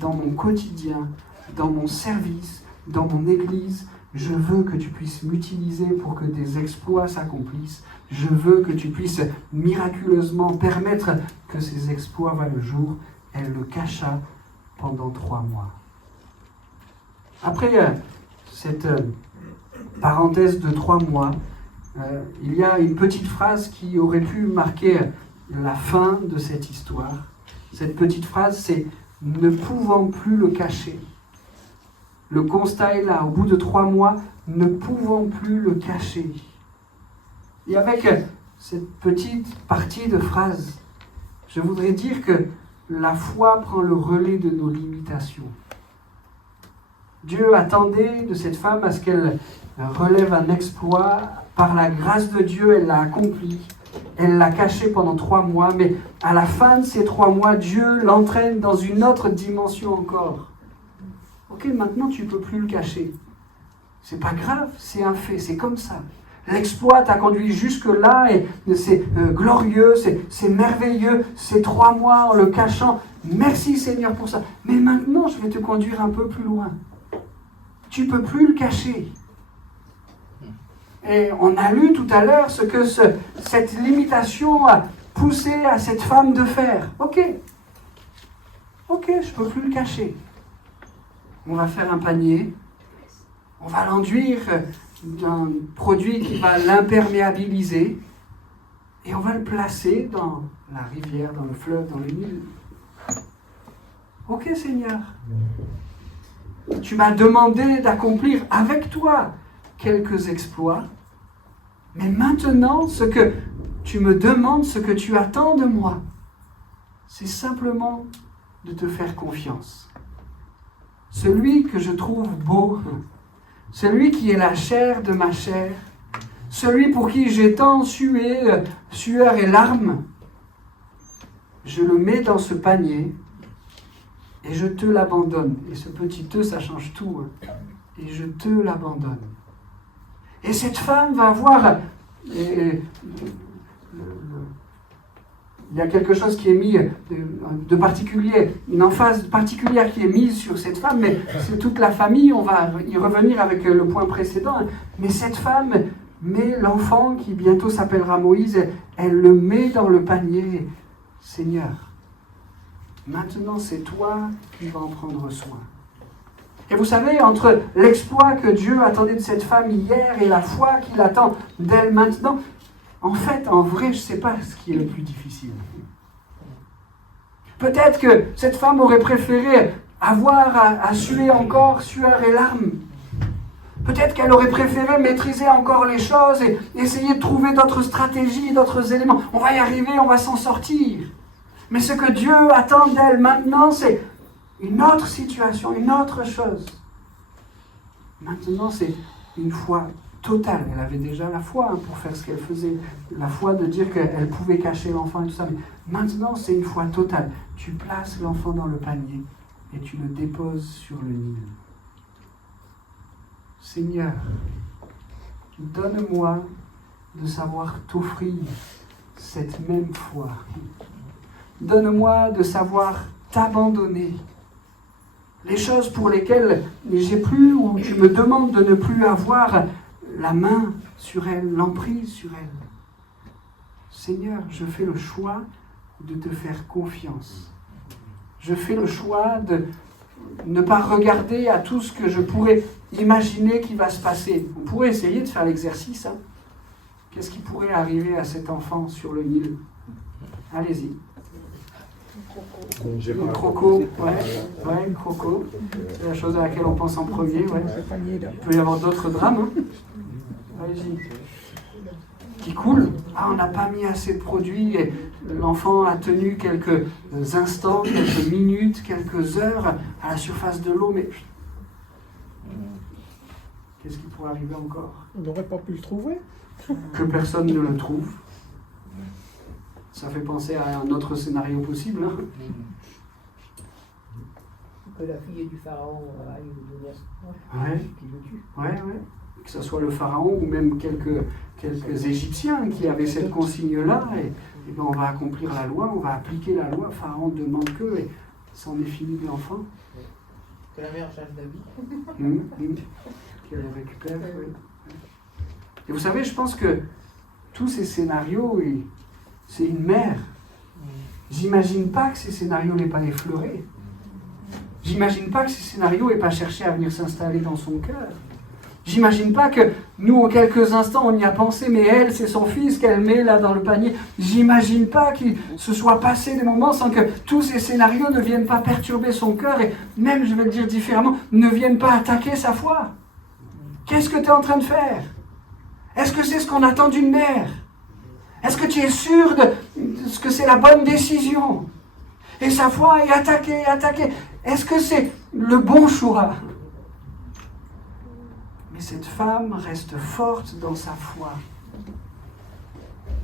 dans mon quotidien, dans mon service, dans mon église, je veux que tu puisses m'utiliser pour que des exploits s'accomplissent. Je veux que tu puisses miraculeusement permettre que ces exploits voient le jour. Elle le cacha pendant 3 mois. Après cette parenthèse de 3 mois, il y a une petite phrase qui aurait pu marquer la fin de cette histoire. Cette petite phrase, c'est « ne pouvant plus le cacher ». Le constat est là, au bout de 3 mois, ne pouvant plus le cacher. Et avec cette petite partie de phrase, je voudrais dire que la foi prend le relais de nos limitations. Dieu attendait de cette femme à ce qu'elle relève un exploit. Par la grâce de Dieu, elle l'a accompli. Elle l'a caché pendant 3 mois, mais à la fin de ces 3 mois, Dieu l'entraîne dans une autre dimension encore. Ok, maintenant tu ne peux plus le cacher. C'est pas grave, c'est un fait, c'est comme ça. L'exploit t'a conduit jusque-là et c'est glorieux, c'est merveilleux, ces 3 mois en le cachant. Merci Seigneur pour ça. Mais maintenant, je vais te conduire un peu plus loin. Tu ne peux plus le cacher. Et on a lu tout à l'heure ce que cette limitation a poussé à cette femme de faire. Ok, je ne peux plus le cacher. On va faire un panier, on va l'enduire d'un produit qui va l'imperméabiliser et on va le placer dans la rivière, dans le fleuve, dans le Nil. Ok Seigneur, tu m'as demandé d'accomplir avec toi quelques exploits, mais maintenant ce que tu me demandes, ce que tu attends de moi, c'est simplement de te faire confiance. Celui que je trouve beau, celui qui est la chair de ma chair, celui pour qui j'ai tant sué, sueur et larmes, je le mets dans ce panier et je te l'abandonne. Et ce petit « te », ça change tout. Et je te l'abandonne. Et cette femme va avoir... il y a quelque chose qui est mis de particulier, une emphase particulière qui est mise sur cette femme, mais c'est toute la famille, on va y revenir avec le point précédent. Mais cette femme met l'enfant qui bientôt s'appellera Moïse, elle le met dans le panier. Seigneur, maintenant c'est toi qui vas en prendre soin. Et vous savez, entre l'exploit que Dieu attendait de cette femme hier et la foi qu'il attend d'elle maintenant, en fait, en vrai, je ne sais pas ce qui est le plus difficile. Peut-être que cette femme aurait préféré avoir à suer encore, sueur et larmes. Peut-être qu'elle aurait préféré maîtriser encore les choses et essayer de trouver d'autres stratégies, d'autres éléments. On va y arriver, on va s'en sortir. Mais ce que Dieu attend d'elle maintenant, c'est une autre situation, une autre chose. Maintenant, c'est une foi totale. Elle avait déjà la foi pour faire ce qu'elle faisait. La foi de dire qu'elle pouvait cacher l'enfant et tout ça. Mais maintenant, c'est une foi totale. Tu places l'enfant dans le panier et tu le déposes sur le Nil. Seigneur, donne-moi de savoir t'offrir cette même foi. Donne-moi de savoir t'abandonner. Les choses pour lesquelles j'ai plus, ou tu me demandes de ne plus avoir la main sur elles, l'emprise sur elles. Seigneur, je fais le choix de te faire confiance. Je fais le choix de ne pas regarder à tout ce que je pourrais imaginer qui va se passer. On pourrait essayer de faire l'exercice. Qu'est-ce qui pourrait arriver à cet enfant sur le Nil? Allez-y. Une croco, une croco. C'est la chose à laquelle on pense en premier. Ouais. Il peut y avoir d'autres drames. Allez-y. Qui coule. Ah, on n'a pas mis assez de produits et l'enfant a tenu quelques instants, quelques minutes, quelques heures à la surface de l'eau, mais qu'est-ce qui pourrait arriver encore? On n'aurait pas pu le trouver. Que personne ne le trouve. Ça fait penser à un autre scénario possible. Que la fille du pharaon aille le donner, qui le tue. Ouais. Que ce soit le pharaon ou même quelques Égyptiens qui avaient cette consigne-là. Et bien on va accomplir la loi, on va appliquer la loi. Pharaon ne demande que, et c'en est fini de l'enfant. Que la mère chasse d'habits. Qu'elle récupère, oui. Et vous savez, je pense que tous ces scénarios, c'est une mère. J'imagine pas que ces scénarios n'aient pas effleuré. J'imagine pas que ces scénarios n'aient pas cherché à venir s'installer dans son cœur. J'imagine pas que nous, en quelques instants, on y a pensé, mais elle, c'est son fils qu'elle met là dans le panier. J'imagine pas qu'il se soit passé des moments sans que tous ces scénarios ne viennent pas perturber son cœur et même, je vais le dire différemment, ne viennent pas attaquer sa foi. Qu'est-ce que tu es en train de faire? Est-ce que c'est ce qu'on attend d'une mère? Est-ce que tu es sûr de ce que c'est la bonne décision? Et sa foi est attaquée. Est-ce que c'est le bon choix? Mais cette femme reste forte dans sa foi.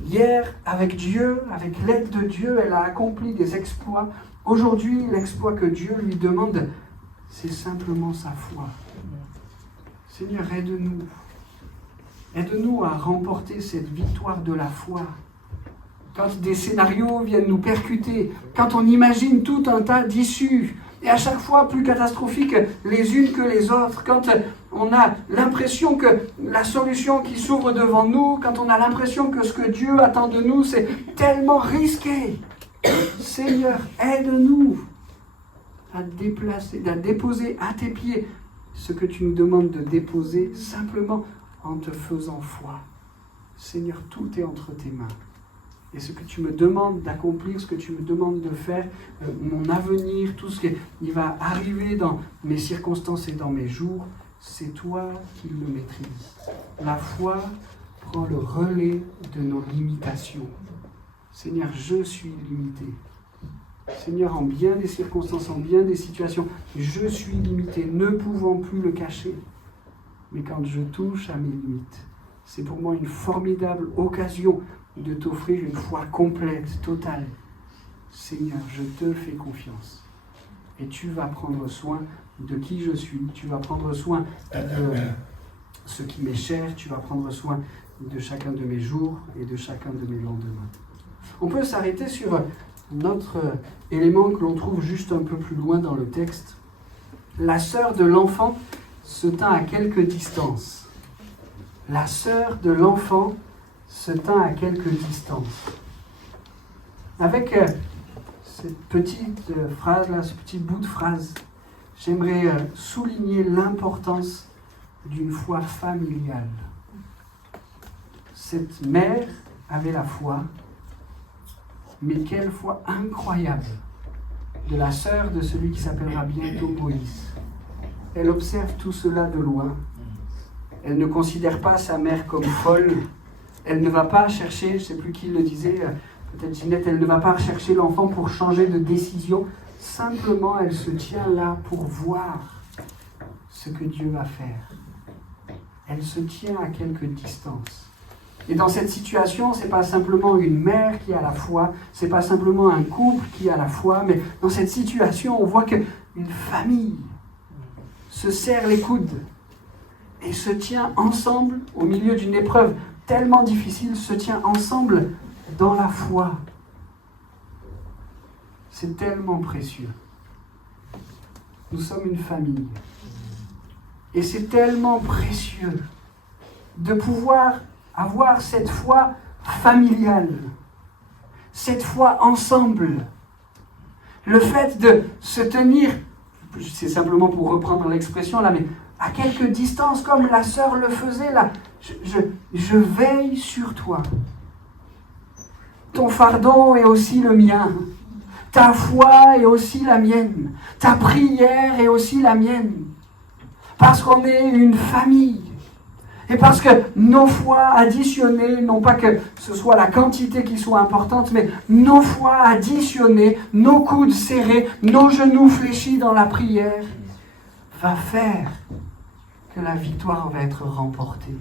Hier, avec Dieu, avec l'aide de Dieu, elle a accompli des exploits. Aujourd'hui, l'exploit que Dieu lui demande, c'est simplement sa foi. Seigneur, aide-nous. Aide-nous à remporter cette victoire de la foi. Quand des scénarios viennent nous percuter, quand on imagine tout un tas d'issues, et à chaque fois plus catastrophiques les unes que les autres, quand on a l'impression que la solution qui s'ouvre devant nous, quand on a l'impression que ce que Dieu attend de nous, c'est tellement risqué. Seigneur, aide-nous à déposer à tes pieds ce que tu nous demandes de déposer simplement en te faisant foi. Seigneur, tout est entre tes mains. Et ce que tu me demandes d'accomplir, ce que tu me demandes de faire, mon avenir, tout ce qui va arriver dans mes circonstances et dans mes jours, c'est toi qui le maîtrises. La foi prend le relais de nos limitations. Seigneur, je suis limité. Seigneur, en bien des circonstances, en bien des situations, je suis limité, ne pouvant plus le cacher. Mais quand je touche à mes limites, c'est pour moi une formidable occasion de t'offrir une foi complète, totale. Seigneur, je te fais confiance. Et tu vas prendre soin de qui je suis. Tu vas prendre soin de ce qui m'est cher. Tu vas prendre soin de chacun de mes jours et de chacun de mes lendemains. On peut s'arrêter sur notre élément que l'on trouve juste un peu plus loin dans le texte. La sœur de l'enfant se tint à quelque distance. La sœur de l'enfant se tint à quelque distance. Avec cette petite phrase-là, ce petit bout de phrase, j'aimerais souligner l'importance d'une foi familiale. Cette mère avait la foi, mais quelle foi incroyable de la sœur de celui qui s'appellera bientôt Moïse. Elle observe tout cela de loin. Elle ne considère pas sa mère comme folle. Elle ne va pas chercher, je ne sais plus qui le disait, peut-être Ginette, elle ne va pas chercher l'enfant pour changer de décision. Simplement, elle se tient là pour voir ce que Dieu va faire. Elle se tient à quelque distance. Et dans cette situation, ce n'est pas simplement une mère qui a la foi, ce n'est pas simplement un couple qui a la foi, mais dans cette situation, on voit qu'une famille se serre les coudes et se tient ensemble au milieu d'une épreuve tellement difficile, se tient ensemble dans la foi. C'est tellement précieux. Nous sommes une famille. Et c'est tellement précieux de pouvoir avoir cette foi familiale, cette foi ensemble. Le fait de se tenir, c'est simplement pour reprendre l'expression là, mais à quelque distance, comme la sœur le faisait là, je veille sur toi. Ton fardeau est aussi le mien. Ta foi est aussi la mienne. Ta prière est aussi la mienne. Parce qu'on est une famille. Et parce que nos foi additionnées, non pas que ce soit la quantité qui soit importante, mais nos foi additionnées, nos coudes serrés, nos genoux fléchis dans la prière, va faire que la victoire va être remportée.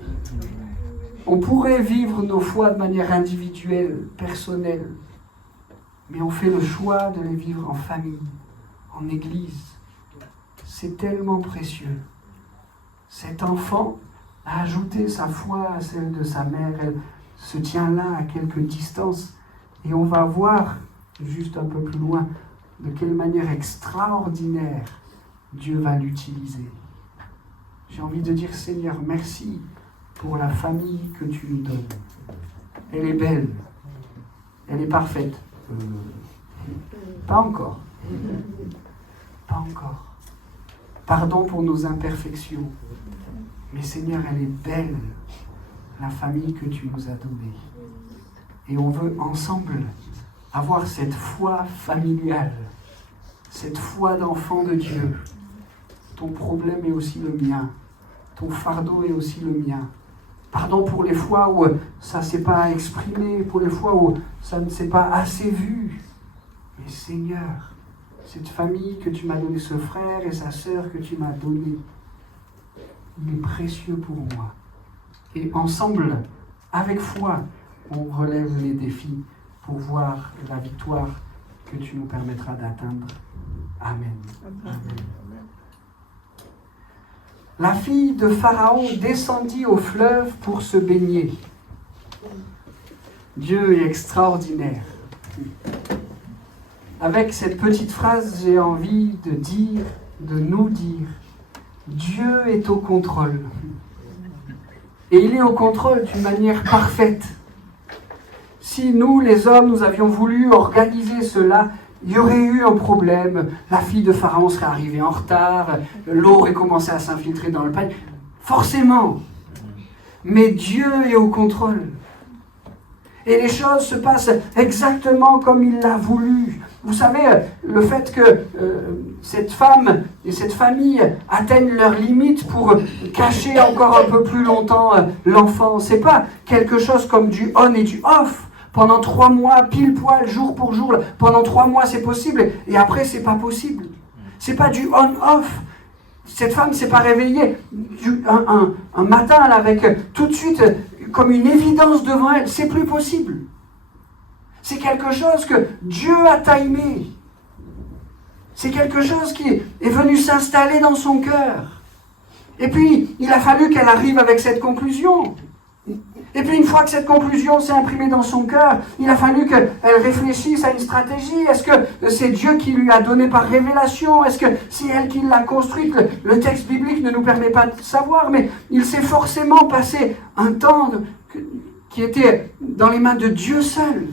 On pourrait vivre nos foi de manière individuelle, personnelle, mais on fait le choix de les vivre en famille, en église. C'est tellement précieux. Cet enfant a ajouté sa foi à celle de sa mère. Elle se tient là à quelque distance. Et on va voir, juste un peu plus loin, de quelle manière extraordinaire Dieu va l'utiliser. J'ai envie de dire, Seigneur, merci pour la famille que tu nous donnes. Elle est belle. Elle est parfaite. Pas encore. Pas encore. Pardon pour nos imperfections. Mais Seigneur, elle est belle, la famille que tu nous as donnée. Et on veut ensemble avoir cette foi familiale, cette foi d'enfant de Dieu. Ton problème est aussi le mien. Ton fardeau est aussi le mien. Pardon pour les fois où ça ne s'est pas exprimé, pour les fois où ça ne s'est pas assez vu. Mais Seigneur, cette famille que tu m'as donnée, ce frère et sa sœur que tu m'as donnée, il est précieux pour moi. Et ensemble, avec foi, on relève les défis pour voir la victoire que tu nous permettras d'atteindre. Amen. Amen. La fille de Pharaon descendit au fleuve pour se baigner. Dieu est extraordinaire. Avec cette petite phrase, j'ai envie de nous dire, Dieu est au contrôle. Et il est au contrôle d'une manière parfaite. Si nous, les hommes, nous avions voulu organiser cela, il y aurait eu un problème. La fille de Pharaon serait arrivée en retard, l'eau aurait commencé à s'infiltrer dans le panier. Forcément. Mais Dieu est au contrôle. Et les choses se passent exactement comme il l'a voulu. Vous savez, le fait que cette femme et cette famille atteignent leurs limites pour cacher encore un peu plus longtemps l'enfant, c'est pas quelque chose comme du on et du off. Pendant 3 mois, pile poil, jour pour jour, pendant 3 mois c'est possible, et après c'est pas possible. C'est pas du on-off. Cette femme s'est pas réveillée un matin là, avec tout de suite comme une évidence devant elle. C'est plus possible. C'est quelque chose que Dieu a timé. C'est quelque chose qui est venu s'installer dans son cœur. Et puis, il a fallu qu'elle arrive avec cette conclusion. Et puis, une fois que cette conclusion s'est imprimée dans son cœur, il a fallu qu'elle réfléchisse à une stratégie. Est-ce que c'est Dieu qui lui a donné par révélation? Est-ce que c'est elle qui l'a construite? Le texte biblique ne nous permet pas de savoir, mais il s'est forcément passé un temps qui était dans les mains de Dieu seul.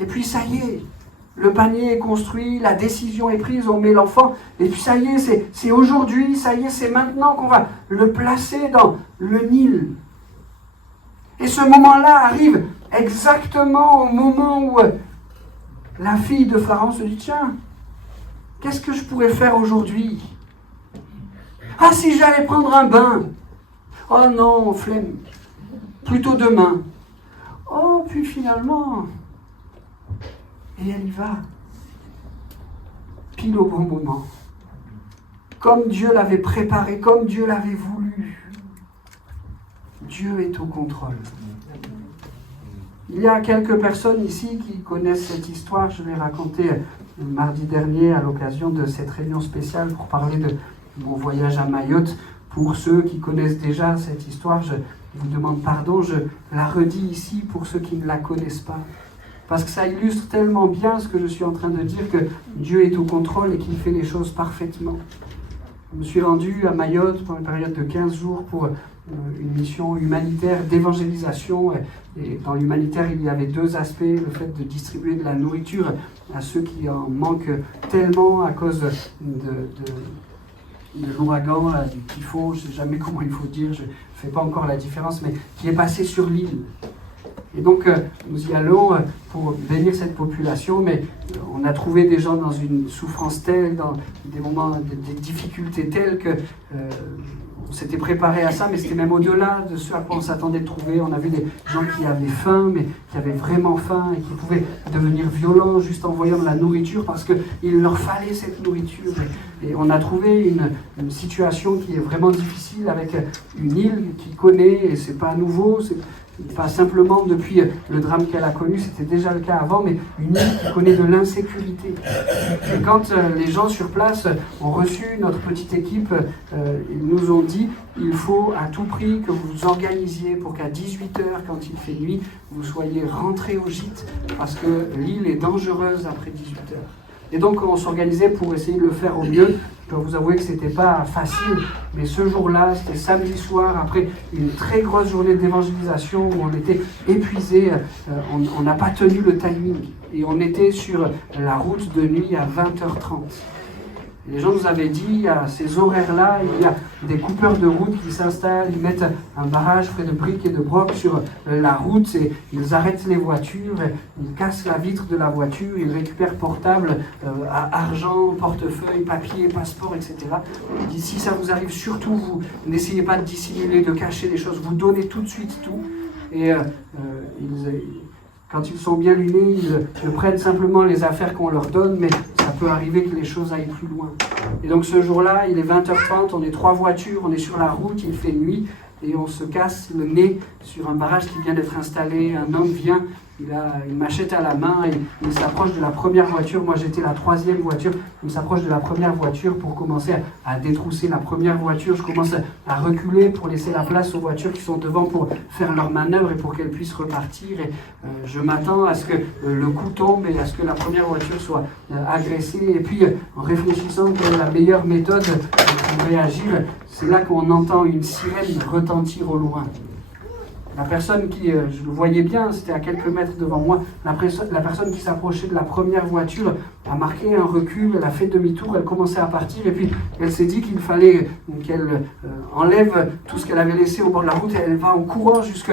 Et puis ça y est, le panier est construit, la décision est prise, on met l'enfant, et puis ça y est, c'est aujourd'hui, ça y est, c'est maintenant qu'on va le placer dans le Nil. Et ce moment-là arrive exactement au moment où la fille de Pharaon se dit, tiens, qu'est-ce que je pourrais faire aujourd'hui? Ah, si j'allais prendre un bain. Oh non, flemme. Plutôt demain. Oh, puis finalement... Et elle y va, pile au bon moment, comme Dieu l'avait préparé, comme Dieu l'avait voulu. Dieu est au contrôle. Il y a quelques personnes ici qui connaissent cette histoire. Je l'ai racontée mardi dernier à l'occasion de cette réunion spéciale pour parler de mon voyage à Mayotte. Pour ceux qui connaissent déjà cette histoire, je vous demande pardon, je la redis ici pour ceux qui ne la connaissent pas. Parce que ça illustre tellement bien ce que je suis en train de dire, que Dieu est au contrôle et qu'il fait les choses parfaitement. Je me suis rendu à Mayotte pour une période de 15 jours pour une mission humanitaire d'évangélisation. Et dans l'humanitaire, il y avait 2 aspects. Le fait de distribuer de la nourriture à ceux qui en manquent tellement à cause de l'ouragan, du typhon, je ne sais jamais comment il faut dire, je ne fais pas encore la différence, mais qui est passé sur l'île. Et donc, nous y allons pour bénir cette population, mais on a trouvé des gens dans une souffrance telle, dans des moments, des difficultés telles que on s'était préparé à ça, mais c'était même au-delà de ce à quoi on s'attendait de trouver. On a vu des gens qui avaient faim, mais qui avaient vraiment faim et qui pouvaient devenir violents juste en voyant de la nourriture parce qu'il leur fallait cette nourriture. Et on a trouvé une situation qui est vraiment difficile avec une île qui connaît, et c'est pas nouveau, c'est pas simplement depuis le drame qu'elle a connu, c'était déjà le cas avant, mais une île qui connaît de l'insécurité. Et quand les gens sur place ont reçu notre petite équipe, ils nous ont dit, il faut à tout prix que vous vous organisiez pour qu'à 18h, quand il fait nuit, vous soyez rentrés au gîte, parce que l'île est dangereuse après 18h. Et donc on s'organisait pour essayer de le faire au mieux. Je dois vous avouer que ce n'était pas facile, mais ce jour-là, c'était samedi soir, après une très grosse journée d'évangélisation où on était épuisés, on n'a pas tenu le timing. Et on était sur la route de nuit à 20h30. Et les gens nous avaient dit, à ces horaires-là, il y a des coupeurs de route qui s'installent, ils mettent un barrage fait de briques et de brocs sur la route, et ils arrêtent les voitures, ils cassent la vitre de la voiture, ils récupèrent portable, argent, portefeuille, papier, passeport, etc. Ils disent, si ça vous arrive, surtout vous n'essayez pas de dissimuler, de cacher les choses, vous donnez tout de suite tout. Et quand ils sont bien lunés, ils prennent simplement les affaires qu'on leur donne, mais ça peut arriver que les choses aillent plus loin. Et donc ce jour-là, il est 20h30, on est 3 voitures, on est sur la route, il fait nuit, et on se casse le nez sur un barrage qui vient d'être installé. Un homme vient, il a une machette à la main, et il s'approche de la première voiture. Moi j'étais la 3e voiture, il s'approche de la première voiture pour commencer à détrousser la première voiture. Je commence à reculer pour laisser la place aux voitures qui sont devant pour faire leur manœuvre et pour qu'elles puissent repartir. Et je m'attends à ce que le coup tombe et à ce que la première voiture soit agressée. Et puis en réfléchissant quelle est la meilleure méthode pour réagir, c'est là qu'on entend une sirène retentir au loin. La personne qui, je le voyais bien, c'était à quelques mètres devant moi, la personne qui s'approchait de la première voiture a marqué un recul, elle a fait demi-tour, elle commençait à partir et puis elle s'est dit qu'il fallait qu'elle enlève tout ce qu'elle avait laissé au bord de la route et elle va en courant jusqu'au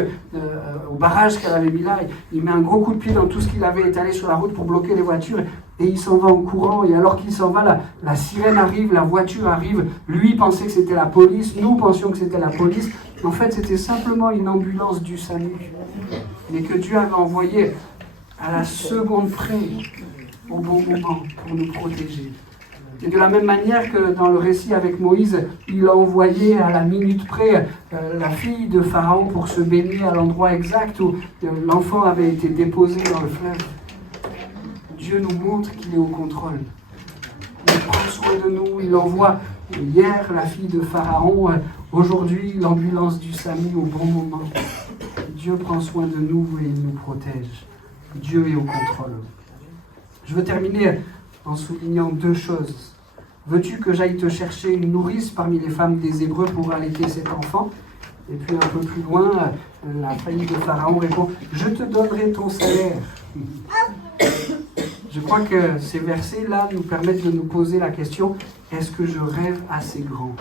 barrage qu'elle avait mis là. Il met un gros coup de pied dans tout ce qu'il avait étalé sur la route pour bloquer les voitures et il s'en va en courant. Et alors qu'il s'en va, la sirène arrive, la voiture arrive. Lui pensait que c'était la police, nous pensions que c'était la police. En fait, c'était simplement une ambulance du salut, mais que Dieu avait envoyée à la seconde près, au bon moment, pour nous protéger. Et de la même manière que dans le récit avec Moïse, il a envoyé à la minute près la fille de Pharaon pour se baigner à l'endroit exact où l'enfant avait été déposé dans le fleuve. Dieu nous montre qu'il est au contrôle. Il prend soin de nous, il envoie hier la fille de Pharaon, aujourd'hui l'ambulance du Sami au bon moment. Dieu prend soin de nous et il nous protège. Dieu est au contrôle. Je veux terminer en soulignant 2 choses. Veux-tu que j'aille te chercher une nourrice parmi les femmes des Hébreux pour allaiter cet enfant ? Et puis un peu plus loin, la fille de Pharaon répond « Je te donnerai ton salaire ». Je crois que ces versets-là nous permettent de nous poser la question « Est-ce que je rêve assez grand ?»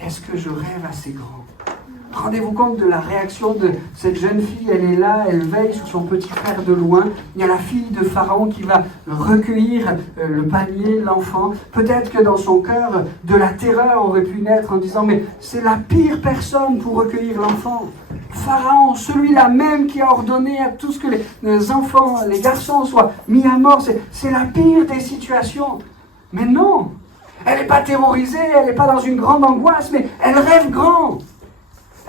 Est-ce que je rêve assez grand ? Rendez-vous compte de la réaction de cette jeune fille, elle est là, elle veille sur son petit frère de loin. Il y a la fille de Pharaon qui va recueillir le panier, l'enfant. Peut-être que dans son cœur, de la terreur aurait pu naître en disant « Mais c'est la pire personne pour recueillir l'enfant. » Pharaon, celui-là même qui a ordonné à tous que les enfants, les garçons soient mis à mort, c'est la pire des situations. Mais non, elle n'est pas terrorisée, elle n'est pas dans une grande angoisse, mais elle rêve grand.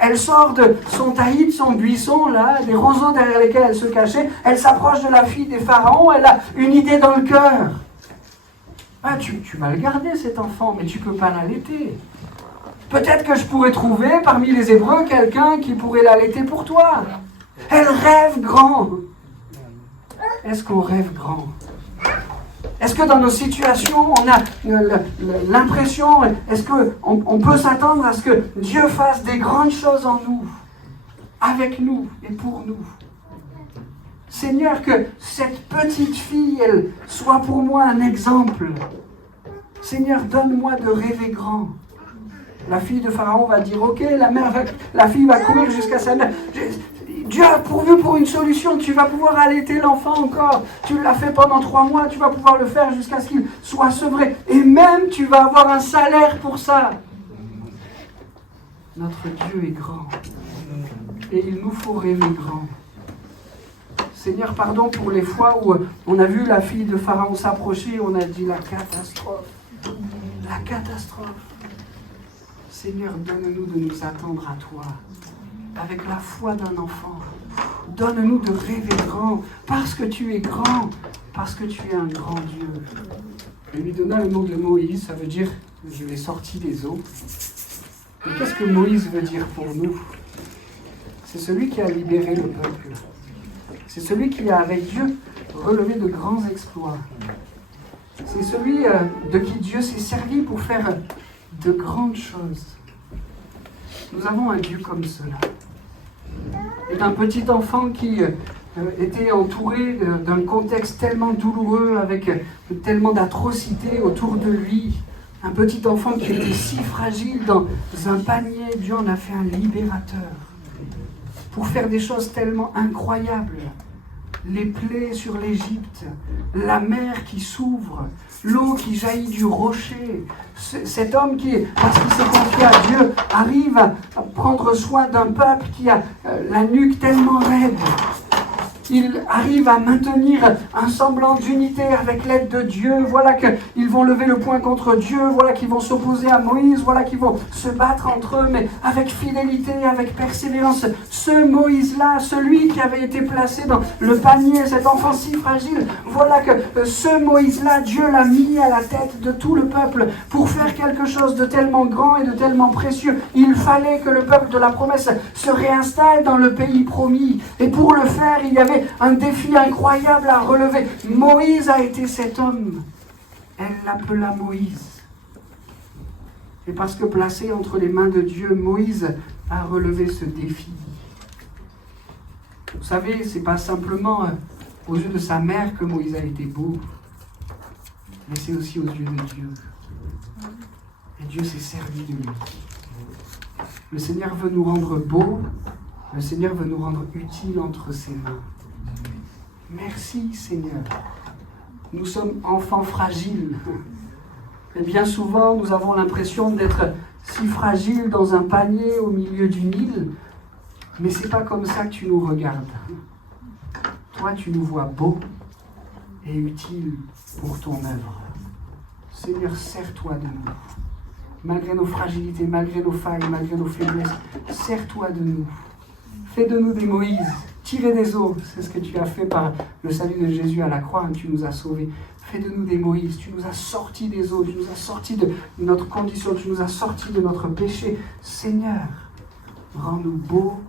Elle sort de son taillis, de son buisson, là, des roseaux derrière lesquels elle se cachait. Elle s'approche de la fille des pharaons, elle a une idée dans le cœur. Ah, tu vas le garder cet enfant, mais tu ne peux pas l'allaiter. Peut-être que je pourrais trouver parmi les Hébreux quelqu'un qui pourrait l'allaiter pour toi. Elle rêve grand. Est-ce qu'on rêve grand ? Est-ce que dans nos situations, on a l'impression, est-ce qu'on peut s'attendre à ce que Dieu fasse des grandes choses en nous, avec nous et pour nous ? Seigneur, que cette petite fille, elle soit pour moi un exemple. Seigneur, donne-moi de rêver grand. La fille de Pharaon va dire, ok, la fille va courir jusqu'à sa mère. Dieu a pourvu pour une solution, tu vas pouvoir allaiter l'enfant encore. Tu l'as fait pendant 3 mois, tu vas pouvoir le faire jusqu'à ce qu'il soit sevré. Et même, tu vas avoir un salaire pour ça. Notre Dieu est grand. Et il nous faut rêver grand. Seigneur, pardon pour les fois où on a vu la fille de Pharaon s'approcher, on a dit la catastrophe. La catastrophe. Seigneur, donne-nous de nous attendre à toi. Avec la foi d'un enfant. Donne-nous de rêver grand, parce que tu es grand, parce que tu es un grand Dieu. Il lui donna le nom de Moïse, ça veut dire « je l'ai sorti des eaux ». Mais qu'est-ce que Moïse veut dire pour nous ? C'est celui qui a libéré le peuple. C'est celui qui a, avec Dieu, relevé de grands exploits. C'est celui de qui Dieu s'est servi pour faire de grandes choses. Nous avons un Dieu comme cela. Et d'un petit enfant qui était entouré d'un contexte tellement douloureux, avec tellement d'atrocités autour de lui. Un petit enfant qui était si fragile dans un panier. Dieu en a fait un libérateur. Pour faire des choses tellement incroyables. Les plaies sur l'Égypte, la mer qui s'ouvre, l'eau qui jaillit du rocher. Cet homme qui, parce qu'il s'est confié à Dieu, arrive à prendre soin d'un peuple qui a la nuque tellement raide. qu'ils arrivent à maintenir un semblant d'unité avec l'aide de Dieu. Voilà qu'ils vont lever le poing contre Dieu. Voilà qu'ils vont s'opposer à Moïse. Voilà qu'ils vont se battre entre eux, mais avec fidélité, avec persévérance. Ce Moïse-là, celui qui avait été placé dans le panier, cet enfant si fragile, voilà que ce Moïse-là, Dieu l'a mis à la tête de tout le peuple pour faire quelque chose de tellement grand et de tellement précieux. Il fallait que le peuple de la promesse se réinstalle dans le pays promis. Et pour le faire, il y avait un défi incroyable à relever. Moïse a été cet homme. Elle l'appela Moïse. Et parce que placé entre les mains de Dieu, Moïse a relevé ce défi. Vous savez, c'est pas simplement aux yeux de sa mère que Moïse a été beau, mais c'est aussi aux yeux de Dieu. Et Dieu s'est servi de lui. Le Seigneur veut nous rendre beaux, le Seigneur veut nous rendre utiles entre ses mains. Merci Seigneur. Nous sommes enfants fragiles. Et bien souvent, nous avons l'impression d'être si fragiles dans un panier au milieu du Nil, mais c'est pas comme ça que tu nous regardes. Toi, tu nous vois beaux et utiles pour ton œuvre. Seigneur, sers-toi de nous. Malgré nos fragilités, malgré nos failles, malgré nos faiblesses, sers-toi de nous. Fais de nous des Moïse, tirez des eaux. C'est ce que tu as fait par le salut de Jésus à la croix, tu nous as sauvés. Fais de nous des Moïse, tu nous as sortis des eaux, tu nous as sortis de notre condition, tu nous as sortis de notre péché. Seigneur, rends-nous beaux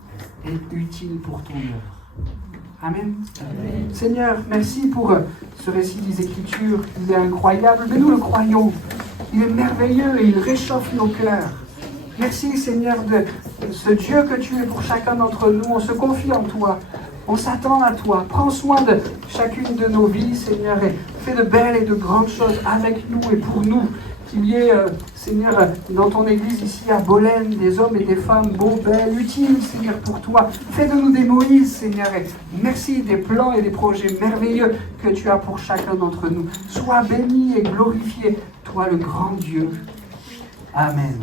et utiles pour ton œuvre. Amen. Amen. Seigneur, merci pour ce récit des Écritures. Il est incroyable, mais nous le croyons. Il est merveilleux et il réchauffe nos cœurs. Merci Seigneur de ce Dieu que tu es pour chacun d'entre nous. On se confie en toi. On s'attend à toi. Prends soin de chacune de nos vies, Seigneur, et fais de belles et de grandes choses avec nous et pour nous. Qu'il y ait, Seigneur, dans ton église ici à Bolène, des hommes et des femmes beaux, belles, utiles, Seigneur, pour toi. Fais de nous des Moïse, Seigneur, et merci des plans et des projets merveilleux que tu as pour chacun d'entre nous. Sois béni et glorifié, toi le grand Dieu. Amen.